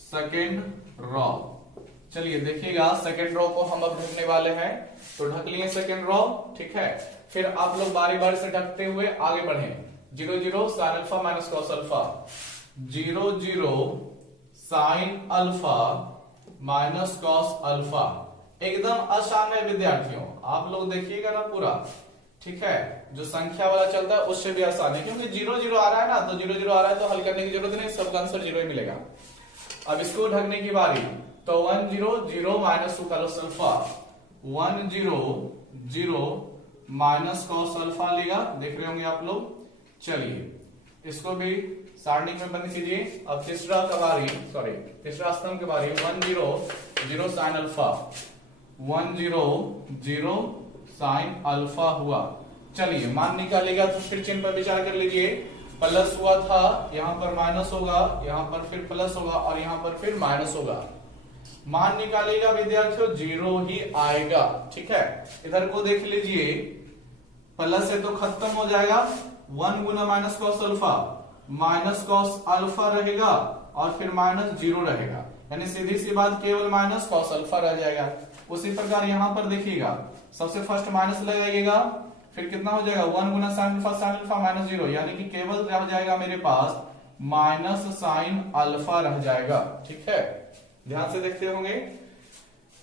second row. चलिए देखिएगा सेकंड रो को हम अब ढकने वाले हैं, तो ढक लिए सेकंड रो। ठीक है, फिर आप लोग बारी बारी से ढकते हुए आगे बढ़े। 0 0 sine alpha minus cos alpha 0 0 sine alpha minus cos alpha. एकदम आसान है विद्यार्थियों, आप लोग देखिएगा ना पूरा। ठीक है, जो संख्या वाला चलता है उससे भी आसान है, क्योंकि 0 0 आ रहा है ना, तो 0 0 आ रहा है तो हल करने की जरूरत नहीं, सबका आंसर 0 ही मिलेगा। अब इसको ढकने की बारी, तो 1 0 0 minus cos alpha 1 0 0 minus cos alpha लेगा, देख रहे होंगे आप लोग। चलिए इसको भी सारणी में बंद कीजिए। अब तीसरा कबारी सॉरी तीसरा स्तंभ के बारी 1 0 0 साइन अल्फा 1 0 0 साइन अल्फा हुआ। चलिए मान निकालेगा तो फिर चिन्ह पर विचार कर लीजिए। प्लस हुआ था, यहां पर माइनस होगा, यहां पर फिर प्लस होगा और यहां पर फिर माइनस होगा। मान निकालेगा विद्यार्थियों 0 ही आएगा। ठीक है, इधर को देख लीजिए, प्लस से तो खत्म हो जाएगा, 1 गुना minus cos alpha minus cos alpha रहेगा और फिर -0 रहेगा, यानी सीधी सी बात केवल माइनस कॉस अल्फा रह जाएगा। उसी प्रकार यहां पर देखिएगा, सबसे फर्स्ट माइनस लगाइएगा, फिर कितना हो जाएगा 1 गुना साइन अल्फा -0, यानी कि केवल रह जाएगा मेरे पास माइनस साइन अल्फा रह जाएगा। ठीक है, ध्यान से देखते होंगे।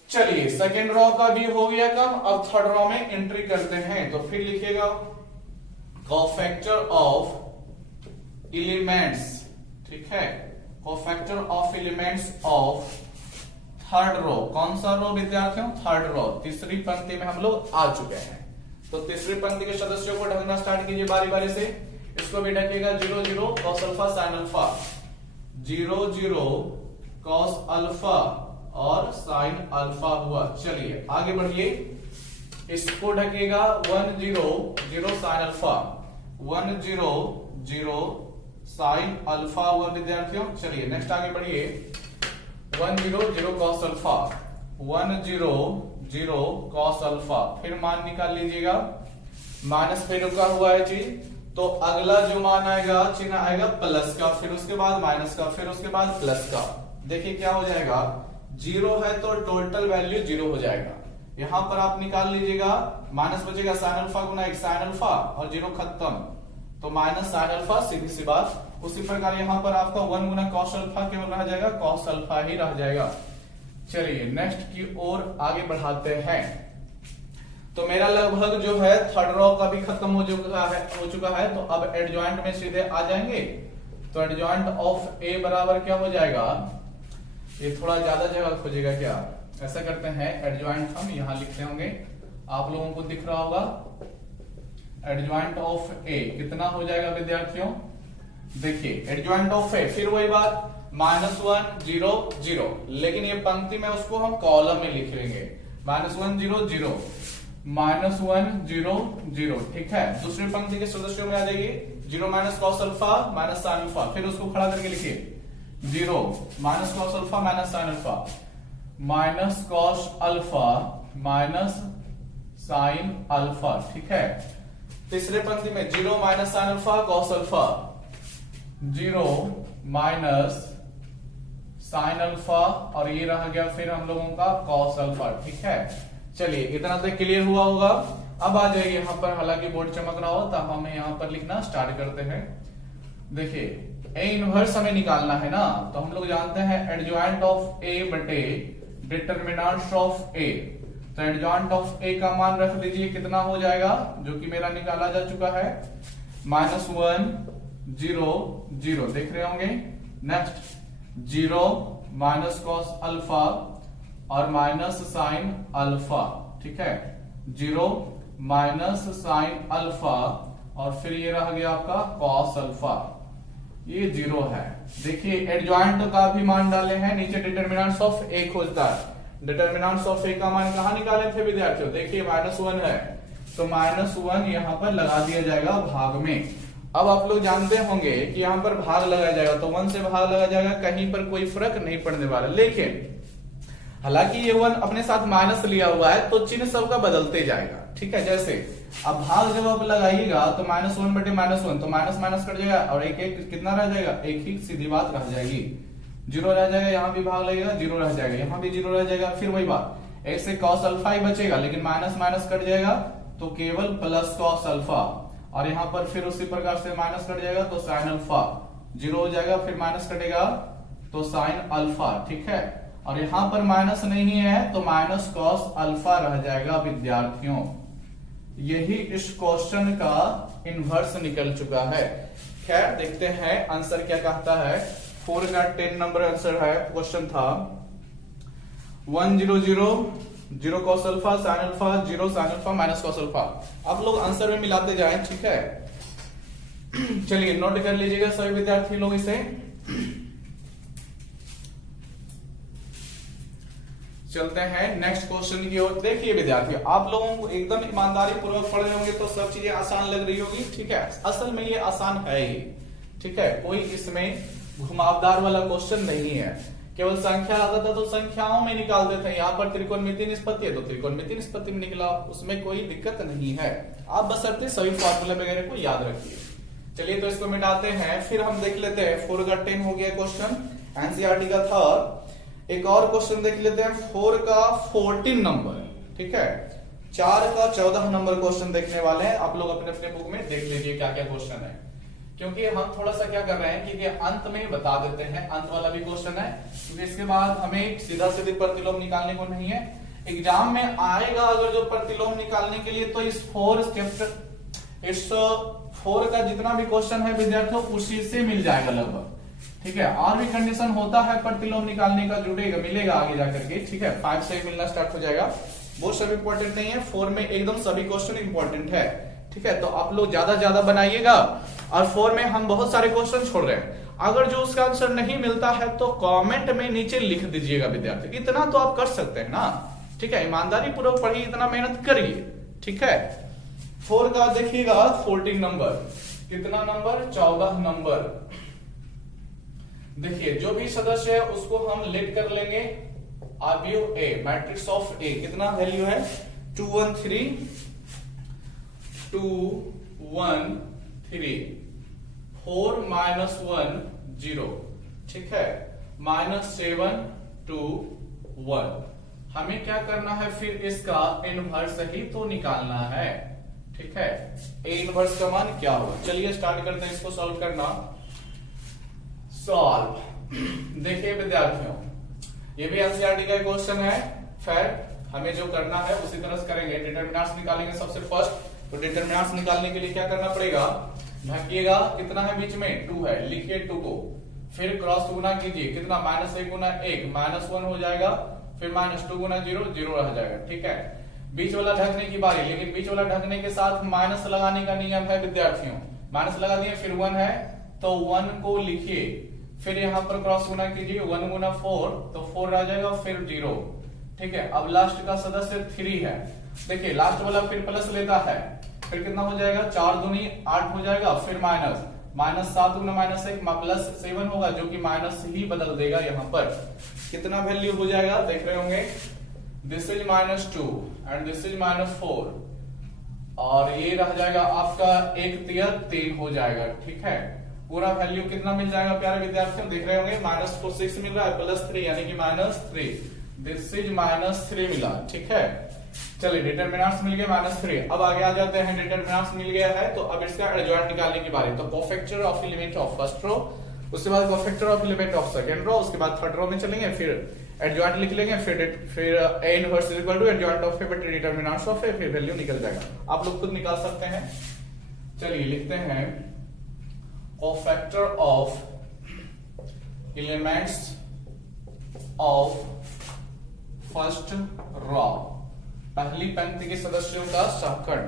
चलिए सेकेंड रो का भी हो गया कम, अब थर्ड रो में एंट्री करते हैं। तो फिर लिखिएगा कोफैक्टर ऑफ एलिमेंट्स। ठीक है, cofactor of elements of third row. कौन सा रो विद्यार्थियों? थर्ड रो, तीसरी पंक्ति में हम लोग आ चुके हैं। तो तीसरी पंक्ति के सदस्यों को ढकना स्टार्ट कीजिए बारी बारी से। इसको भी ढकिएगा 0 0 cos alpha sine alpha 0 0 cos alpha और साइन अल्फा हुआ। चलिए आगे बढ़िए, इसको ढकेगा 1 0 0 साइन अल्फा 1 0 0 साइन अल्फा हुआ विद्यार्थियों। चलिए नेक्स्ट आगे बढ़िए, 1 0 0 कॉस अल्फा 1 0 0 कॉस अल्फा। फिर मान निकाल लीजिएगा, माइनस पे रुका हुआ है जी, तो अगला जो मान आएगा चिन्ह आएगा प्लस का, फिर उसके बाद माइनस का, फिर उसके बाद प्लस का। देखिए क्या हो जाएगा, 0 है तो टोटल वैल्यू 0 हो जाएगा। यहां पर आप निकाल लीजिएगा, माइनस बचेगा साइन अल्फा गुना 1 साइन अल्फा और 0 खत्म, तो माइनस साइन अल्फा, सीधी सी बात। उसी प्रकार यहां पर आपका 1 गुना कॉस अल्फा केवल रह जाएगा, कॉस अल्फा ही रह जाएगा। चलिए नेक्स्ट की ओर आगे बढ़ाते हैं। तो मेरा लगभग जो है थर्ड रो का भी खत्म हो चुका है। तो अब एडजॉइंट में सीधे आ जाएंगे। तो एडजॉइंट ऑफ ए बराबर क्या हो जाएगा, ये थोड़ा ज्यादा जगह खोजेगा क्या, ऐसा करते हैं एडजॉइंट हम यहां लिखते होंगे, आप लोगों को दिख रहा होगा एडजॉइंट ऑफ ए कितना हो जाएगा विद्यार्थियों? देखिए एडजॉइंट ऑफ ए, फिर वही बात -1 0 0, लेकिन ये पंक्ति में उसको हम कॉलम में लिख लेंगे -1 0 0 -1 0 0, ठीक है। दूसरी पंक्ति के सदस्यों में आ जाएगी 0 minus cos alpha minus sine alpha, फिर उसको खड़ा करके लिखिए 0 minus cos alpha minus sine alpha, minus cos alpha minus sine alpha, ठीक है। तीसरे पंक्ति में 0 minus sine alpha cos alpha, 0 minus sine alpha, और ये रह गया फिर हम लोगों का कॉस अल्फा, ठीक है। चलिए इतना तक क्लियर हुआ होगा। अब आ जाइए यहाँ पर, हालांकि बोर्ड चमक रहा हो तब हम यहाँ पर लिखना स्टार्ट करते हैं। देखिए ए इनवर्स हमें निकालना है ना, तो हम लोग जानते हैं एडजॉइंट ऑफ ए बटे डिटरमिनेंट ऑफ ए। तो एडजॉइंट ऑफ ए का मान रख दीजिए, कितना हो जाएगा जो कि मेरा निकाला जा चुका है -1 0 0, देख रहे होंगे। नेक्स्ट 0 माइनस कॉस अल्फा और माइनस साइन अल्फा, ठीक है। 0 माइनस साइन अल्फा और फिर ये रह गया आपका कॉस अल्फा, ये 0 है। देखिए एडजॉइंट का भी मान डाले हैं, नीचे डिटरमिनेंट्स ऑफ ए खोजता है। डिटरमिनेंट्स ऑफ ए का मान कहां निकाले थे विद्यार्थियों? देखिए -1 है, तो -1 यहां पर लगा दिया जाएगा भाग में। अब आप लोग जानते होंगे कि यहां पर भाग लगाया जाएगा, तो 1 से भाग लगाया जाएगा, कहीं पर कोई फर्क नहीं पड़ने वाला। लेकिन हालांकि ये 1 अपने साथ माइनस लिया हुआ है, तो चिन्ह सबका बदलते जाएगा, ठीक है। जैसे अब भाग जब आप लगाइएगा तो -1 बटे -1, तो माइनस माइनस कट जाएगा और एक एक कितना रह जाएगा? एक ही सीधी बात रह जाएगी, 0 रह जाएगा। यहाँ भी भाग लगेगा 0 रह जाएगा, यहाँ भी 0 रह जाएगा। फिर वही बात, एक से कॉस अल्फा ही बचेगा, लेकिन माइनस माइनस कट जाएगा तो केवल प्लस कॉस अल्फा, और यहाँ पर फिर उसी प्रकार से माइनस कट जाएगा तो साइन अल्फा, 0 हो जाएगा, फिर माइनस कटेगा तो साइन अल्फा, ठीक है। और यहां पर माइनस नहीं है तो माइनस कॉस अल्फा रह जाएगा विद्यार्थियों। यही इस क्वेश्चन का इनवर्स निकल चुका है। खैर देखते हैं आंसर क्या कहता है। 4 का 10 नंबर आंसर है, क्वेश्चन था 1 0 0 0 cos alpha sine alpha 0 sine alpha minus cos alpha. आप लोग आंसर में मिलाते जाएं, ठीक है। चलिए नोट कर लीजिएगा सभी विद्यार्थी लोग इसे। चलते हैं नेक्स्ट क्वेश्चन की ओर। देखिए विद्यार्थियों, आप लोगों को एकदम ईमानदारी पूर्वक पढ़ रहे होंगे तो सब चीजें आसान लग रही होगी, ठीक है। असल में ये आसान है ही, ठीक है। कोई इसमें घुमावदार वाला क्वेश्चन नहीं है। केवल संख्या आता था तो संख्याओं में निकालते थे, यहाँ पर त्रिकोणमिति निष्पत्ति है तो त्रिकोणमिति निष्पत्ति में निकला, उसमें कोई दिक्कत नहीं है। आप बशर्ते सभी फॉर्मूले वगैरह को याद रखिए। चलिए तो इसको मिटाते हैं, फिर हम देख लेते हैं। 4 का 10 हो गया क्वेश्चन, एनसीईआरटी का था। एक और क्वेश्चन देख लेते हैं, 4 का 14 नंबर, ठीक है। 4 का 14 नंबर क्वेश्चन देखने वाले हैं। आप लोग अपने अपने बुक में देख लीजिए क्या क्या क्वेश्चन है, क्योंकि हम थोड़ा सा क्या कर रहे हैं कि ये अंत में बता देते हैं। अंत वाला भी क्वेश्चन है, क्योंकि इसके बाद हमें सीधा सीधे प्रतिलोम निकालने को नहीं है। एग्जाम में आएगा अगर जो प्रतिलोम निकालने के लिए, तो इस 4 का जितना भी क्वेश्चन है विद्यार्थियों उसी से मिल जाएगा लगभग, ठीक है। और भी कंडीशन होता है प्रतिलोम निकालने का, जुड़ेगा मिलेगा आगे जाकर के, ठीक है। 5 से मिलना स्टार्ट हो जाएगा, वो सब इंपॉर्टेंट नहीं है। 4 में एकदम सभी क्वेश्चन इंपॉर्टेंट है, ठीक है। तो आप लोग ज्यादा बनाइएगा। और 4 में हम बहुत सारे क्वेश्चन छोड़ रहे हैं, अगर जो उसका आंसर नहीं मिलता है तो कमेंट में नीचे लिख दीजिएगा विद्यार्थी। इतना तो आप कर सकते हैं ना, ठीक है। ईमानदारी पूर्वक पढ़िए, इतना मेहनत करिए, ठीक है। 4 का देखिएगा 14 नंबर, कितना नंबर? 14 नंबर। देखिए जो भी सदस्य है उसको हम लेट कर लेंगे आरबीओ ए, मैट्रिक्स ऑफ ए। कितना वैल्यू है? 2 1 3 2 1 3 4 -1 0, ठीक है। -7 2 1। हमें क्या करना है फिर? इसका इनवर्स ही तो निकालना है, ठीक है। ए इनवर्स का मान क्या होगा? चलिए स्टार्ट करते हैं इसको सॉल्व करना। सॉल्व। देखिए विद्यार्थियों, ये भी एनसीईआरटी का क्वेश्चन है। फिर हमें जो करना है उसी तरह से करेंगे। डिटरमिनेंट्स निकालेंगे सबसे फर्स्ट। तो डिटरमिनेंट्स निकालने के लिए क्या करना पड़ेगा? ढकिएगा, कितना है बीच में? 2 है, लिखिए 2 को। फिर क्रॉस गुना कीजिए, कितना? -1 गुना 1 -1 हो जाएगा, फिर -2 गुना 0 0 रह जाएगा, ठीक है। बीच वाला ढकने की बारी, लेकिन बीच वाला ढकने के साथ माइनस लगाने का नियम है विद्यार्थियों। माइनस लगा दिए, फिर 1 है तो 1 को लिखिए, फिर यहाँ पर क्रॉस गुना कीजिए, 1 गुना 4 तो 4 आ जाएगा, फिर 0। ठीक है, अब लास्ट का सदस्य 3 है। देखिए लास्ट वाला फिर प्लस लेता है, फिर कितना हो जाएगा, 4 दूनी 8 हो जाएगा, फिर माइनस 7 गुना -1 प्लस 7 होगा, जो कि माइनस ही बदल देगा। यहाँ पर कितना वैल्यू हो जाएगा देख रहे होंगे, this is -2 and this is -4, और ये रह जाएगा आपका 1 तिया 3 हो जाएगा। ठीक है, पूरा वैल्यू कितना मिल जाएगा प्यारे विद्यार्थियों, देख रहे होंगे -6 मिल रहा है, +3 यानी कि -3, दिस इज -3 मिला। ठीक है, चलिए डिटरमिनेंट्स मिल गए -3। अब आगे आ जाते हैं, डिटरमिनेंट्स मिल गया है तो अब इसका एडजॉइंट निकालने की बारी। तो cofactor of element of first row, उसके बाद cofactor of element of second row, उसके बाद थर्ड रो में चलेंगे, फिर एडजॉइंट लिख लेंगे, फिर a inverse is equal to adjoint of a बटे डिटरमिनेंट्स ऑफ a, फिर वैल्यू निकल जाएगा। आप लोग खुद निकाल सकते हैं। चलिए लिखते हैं cofactor of elements of first row, पहली पंक्ति के सदस्यों का सहखंड।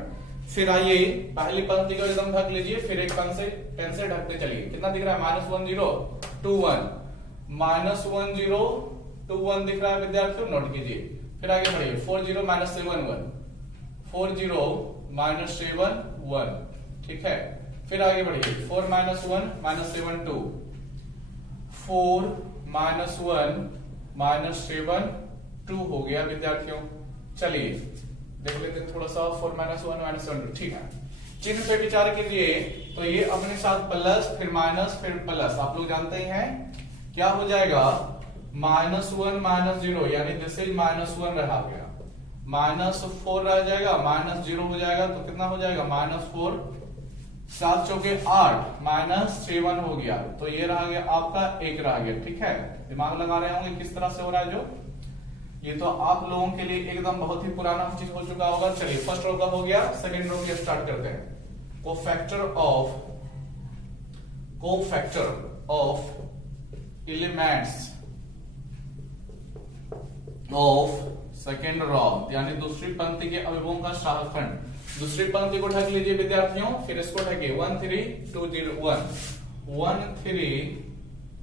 फिर आइए पहली पंक्ति को एकदम ढक लीजिए, फिर एक पेन से ढकते चलिए। कितना दिख रहा है, -1 0 2 1, -1 0 2 1 दिख रहा है विद्यार्थियों, नोट कीजिए। फिर आगे बढ़िए, 4 0 -7 1, 4 0 -7 1। ठीक है, फिर आगे बढ़िए, 4 -1 -7 2, 4 -1 -7 2 हो गया विद्यार्थियों। चलिए देख लेते हैं थोड़ा सा, 4 -1 -7 2। ठीक है, चिन्ह पे विचार कीजिए, तो ये अपने साथ प्लस, फिर माइनस, फिर प्लस, आप लोग जानते ही हैं क्या हो जाएगा, -1 -0 यानी दिस इज -1 रहा गया, -4 रह जाएगा, -0 हो जाएगा, तो कितना हो जाएगा, -4, 7 चौके 8, -7 हो गया, तो ये रह गया आपका 1 रह गया। ठीक है, दिमाग लगा रहे होंगे किस तरह से हो रहा है, जो ये तो आप लोगों के लिए एकदम बहुत ही पुराना चीज हो चुका होगा। चलिए फर्स्ट रो का हो गया, सेकंड रो की स्टार्ट करते हैं। Cofactor of elements of second row, यानी दूसरी पंक्ति के अवयवों का सहखंड। दूसरी पंक्ति को ढक लीजिए विद्यार्थियों, फिर इसको ढकिए, 1 3 2 0 1, 1 3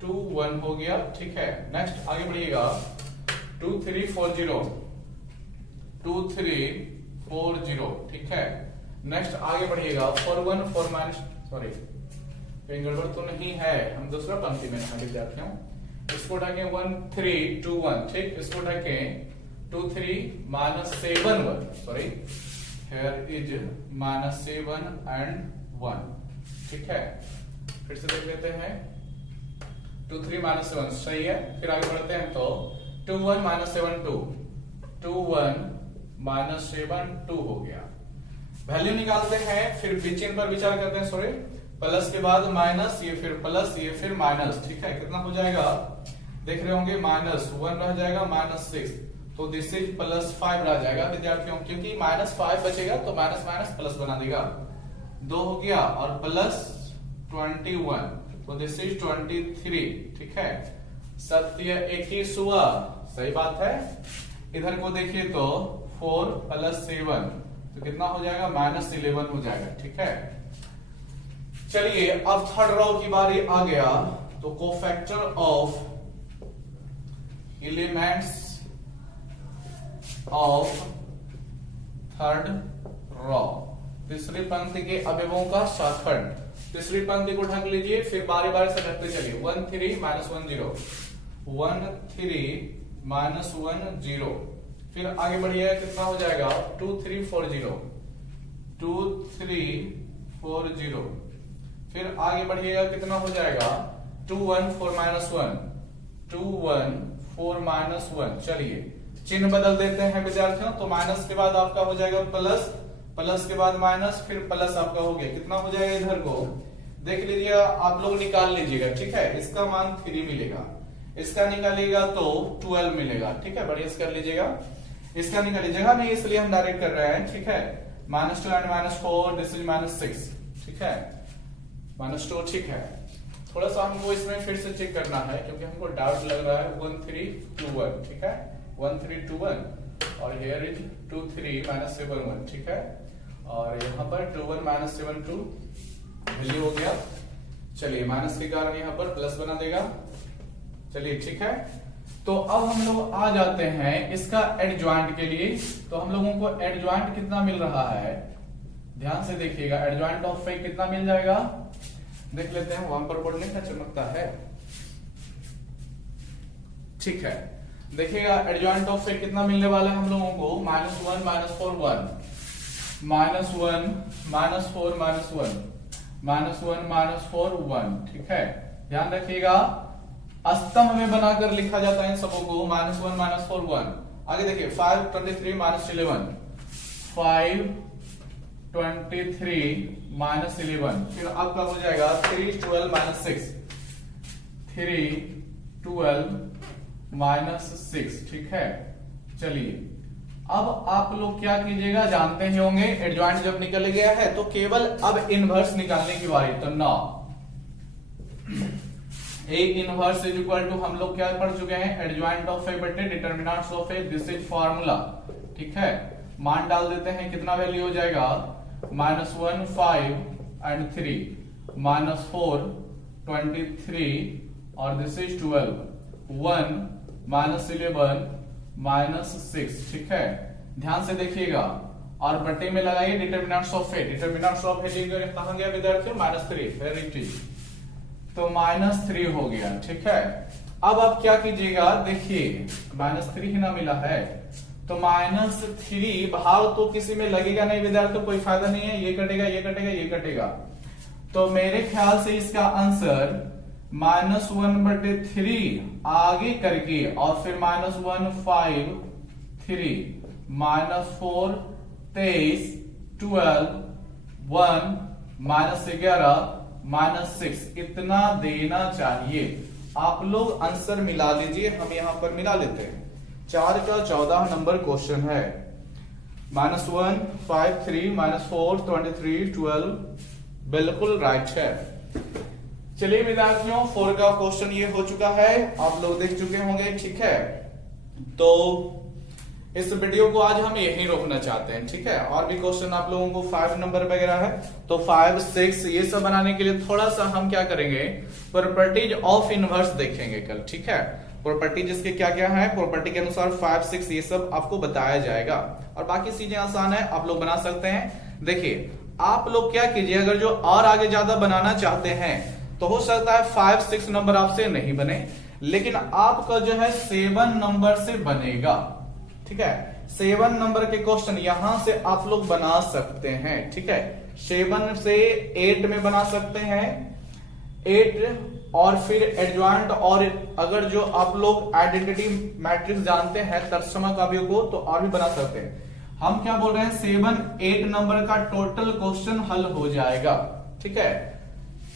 2 1 हो गया। ठीक है, नेक्स्ट आगे बढ़िएगा, 2 3 4 0, 2 3 4 0। ठीक है, नेक्स्ट आगे बढ़िएगा, 4 1 4 माइनस, सॉरी कहीं गड़बड़ तो नहीं है, हम दूसरा पंक्ति में हैं विद्यार्थियों। इसको ढके 1 3 2 1। ठीक, इसको ढके 2 3 -7 1, सॉरी हियर इज -7 एंड 1। ठीक है, फिर से देख लेते हैं, 2 3 -7 सही है। फिर आगे बढ़ते हैं, तो 2 1 -7 2, 2 1 -7 2 हो गया। वैल्यू निकालते हैं, फिर चिन्ह पर विचार करते हैं, सॉरी प्लस के बाद माइनस, ये फिर प्लस, ये फिर माइनस। ठीक है, कितना हो जाएगा देख रहे होंगे, -1 रह जाएगा, -6, तो दिस इज +5 रह जाएगा विद्यार्थियों, क्योंकि -5 बचेगा तो माइनस माइनस प्लस बना देगा, 2 हो गया, और +21, तो दिस इज 23। ठीक है, सत्य 21 हुआ, सही बात है। इधर को देखिए तो 4 + 7, तो कितना हो जाएगा, -11 हो जाएगा। ठीक है, चलिए अब थर्ड रो की बारी आ गया, तो cofactor of elements of third row, तीसरी पंक्ति के अवयवों का सहखंड। तीसरी पंक्ति को ढक लीजिए, फिर बारी बारी से ढकते चलिए, 1 3 -1 0, 1 3 -1 0। फिर आगे बढ़िए, कितना हो जाएगा, 2 3 4 0, 2 3 4 0। फिर आगे बढ़िएगा, कितना हो जाएगा, 2 1 4 -1, 2 1 4 -1। चलिए चिन्ह बदल देते हैं विद्यार्थियों, तो माइनस के बाद आपका हो जाएगा प्लस, प्लस के बाद माइनस, फिर प्लस आपका हो गया, कितना हो जाएगा, इधर को देख लीजिए, आप लोग निकाल लीजिएगा। ठीक है, इसका मान 3 मिलेगा, इसका निकालिएगा तो 12 मिलेगा। ठीक है, बढ़िया से कर लीजिएगा, इसका निकालिए, जगह नहीं इसलिए हम डायरेक्ट कर रहे हैं। ठीक है, -2 एंड -4, दिस इज -6। ठीक है, -2। ठीक है, थोड़ा सा हमको इसमें फिर से चेक करना है, क्योंकि हमको डाउट लग रहा है। 1 3 2 1। ठीक है, 1 3 2 1, और हियर इज 2 3 माइनस 7 1, ठीक है। और यहाँ पर 2 1 माइनस 7 2 वैल्यू हो गया। चलिए माइनस के कारण यहाँ पर प्लस बना देगा। चलिए ठीक है, तो अब हम लोग आ जाते हैं इसका एडजॉइंट के लिए। तो हम लोगों को एडजॉइंट कितना मिल रहा है, ध्यान से देखिएगा। एडजॉइंट ऑफ 5 कितना मिल जाएगा, देख लेते हैं। वहां पर बोर्ड नहीं चमकता है, ठीक है। देखिएगा एडजॉइंट ऑफ 5 कितना मिलने वाला है हम लोगों को, -1 -4 1, -1 -4 -1, -1 -4 1, ठीक है। ध्यान रखिएगा स्तंभ में बनाकर लिखा जाता है इन सबों को, -1 -4 1। आगे देखिए 5 23 -11, 5 23 -11, फिर आपका हो जाएगा 3 12 -6, 3 12 -6, ठीक है। चलिए अब आप लोग क्या कीजिएगा, जानते ही होंगे एडजॉइंट जब निकल गया है तो केवल अब इनवर्स निकालने की बारी। तो ना A inverse is equal to, हम लोग क्या पढ़ चुके हैं, एडजॉइंट ऑफ ए बटे determinants of A, this is formula, ठीक है। मान डाल देते हैं, कितना वैल्यू हो जाएगा, -1 5 एंड 3, -4 23 और दिस इज 12, 1 -11 -6, ठीक है। ध्यान से देखिएगा और बट्टे में लगाइए determinants of A. Determinants of A कहां गया विद्यार्थियों, -3, वेरी ठीक, तो -3 हो गया, ठीक है। अब आप क्या कीजिएगा, देखिए -3 ही ना मिला है तो -3 भाव तो किसी में लगेगा नहीं विद्यार्थियों, कोई फायदा नहीं है, ये कटेगा ये कटेगा ये कटेगा। तो मेरे ख्याल से इसका आंसर -1/3 आगे करके और फिर -1 5 3 -4 23 12 1 -11 -6 इतना देना चाहिए। आप लोग आंसर मिला लीजिए, हम यहां पर मिला लेते हैं। 4 का 14 नंबर क्वेश्चन है, -1 5 3 -4 23 12, बिल्कुल राइट है। चलिए विद्यार्थियों 4 का क्वेश्चन ये हो चुका है, आप लोग देख चुके होंगे, ठीक है। तो इस वीडियो को आज हम यहीं रोकना चाहते हैं, ठीक है। और भी क्वेश्चन आप लोगों को 5 नंबर वगैरह है, तो 5 6 ये सब बनाने के लिए थोड़ा सा हम क्या करेंगे, प्रॉपर्टीज ऑफ इनवर्स देखेंगे कल, ठीक है। प्रॉपर्टीज इसके क्या क्या है, प्रॉपर्टी के अनुसार 5 6 ये सब आपको बताया जाएगा और बाकी चीजें आसान है, आप लोग बना सकते हैं। देखिए आप लोग क्या कीजिए, अगर जो और आगे ज्यादा बनाना चाहते हैं तो हो सकता है 5 6 नंबर आपसे नहीं बने, लेकिन आपका जो है 7 नंबर से बनेगा, ठीक है। 7 नंबर के क्वेश्चन यहां से आप लोग बना सकते हैं, ठीक है। 7 से 8 में बना सकते हैं, 8 और फिर एडजॉइंट, और अगर जो आप लोग आइडेंटिटी मैट्रिक्स जानते हैं तत्समक अवयव को तो और भी बना सकते हैं। हम क्या बोल रहे हैं, 7 8 नंबर का टोटल क्वेश्चन हल हो जाएगा, ठीक है।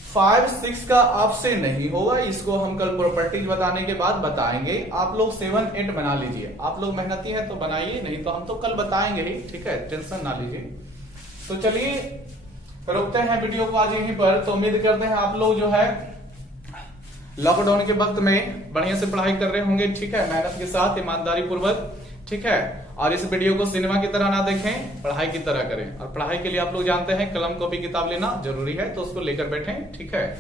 5 6 का आपसे नहीं होगा, इसको हम कल प्रॉपर्टीज बताने के बाद बताएंगे। आप लोग 7 8 बना लीजिए, आप लोग मेहनती हैं तो बनाइए, नहीं तो हम तो कल बताएंगे ही, ठीक है, टेंशन ना लीजिए। तो चलिए रोकते हैं वीडियो को आज यहीं पर। तो उम्मीद करते हैं आप लोग जो है लॉकडाउन के वक्त में बढ़िया से पढ़ाई कर रहे होंगे, ठीक है, मेहनत के साथ, ईमानदारी पूर्वक, ठीक है। और इस वीडियो को सिनेमा की तरह ना देखें, पढ़ाई की तरह करें। और पढ़ाई के लिए आप लोग जानते हैं कलम कॉपी किताब लेना जरूरी है, तो उसको लेकर बैठें, ठीक है।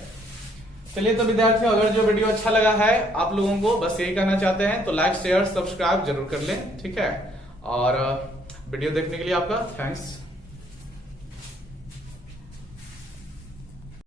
चलिए तो विद्यार्थियों अगर जो वीडियो अच्छा लगा है आप लोगों को, बस यही कहना चाहते हैं तो लाइक शेयर सब्सक्राइब जरूर कर लें, ठीक है। और वीडियो देखने के लिए आपका थैंक्स।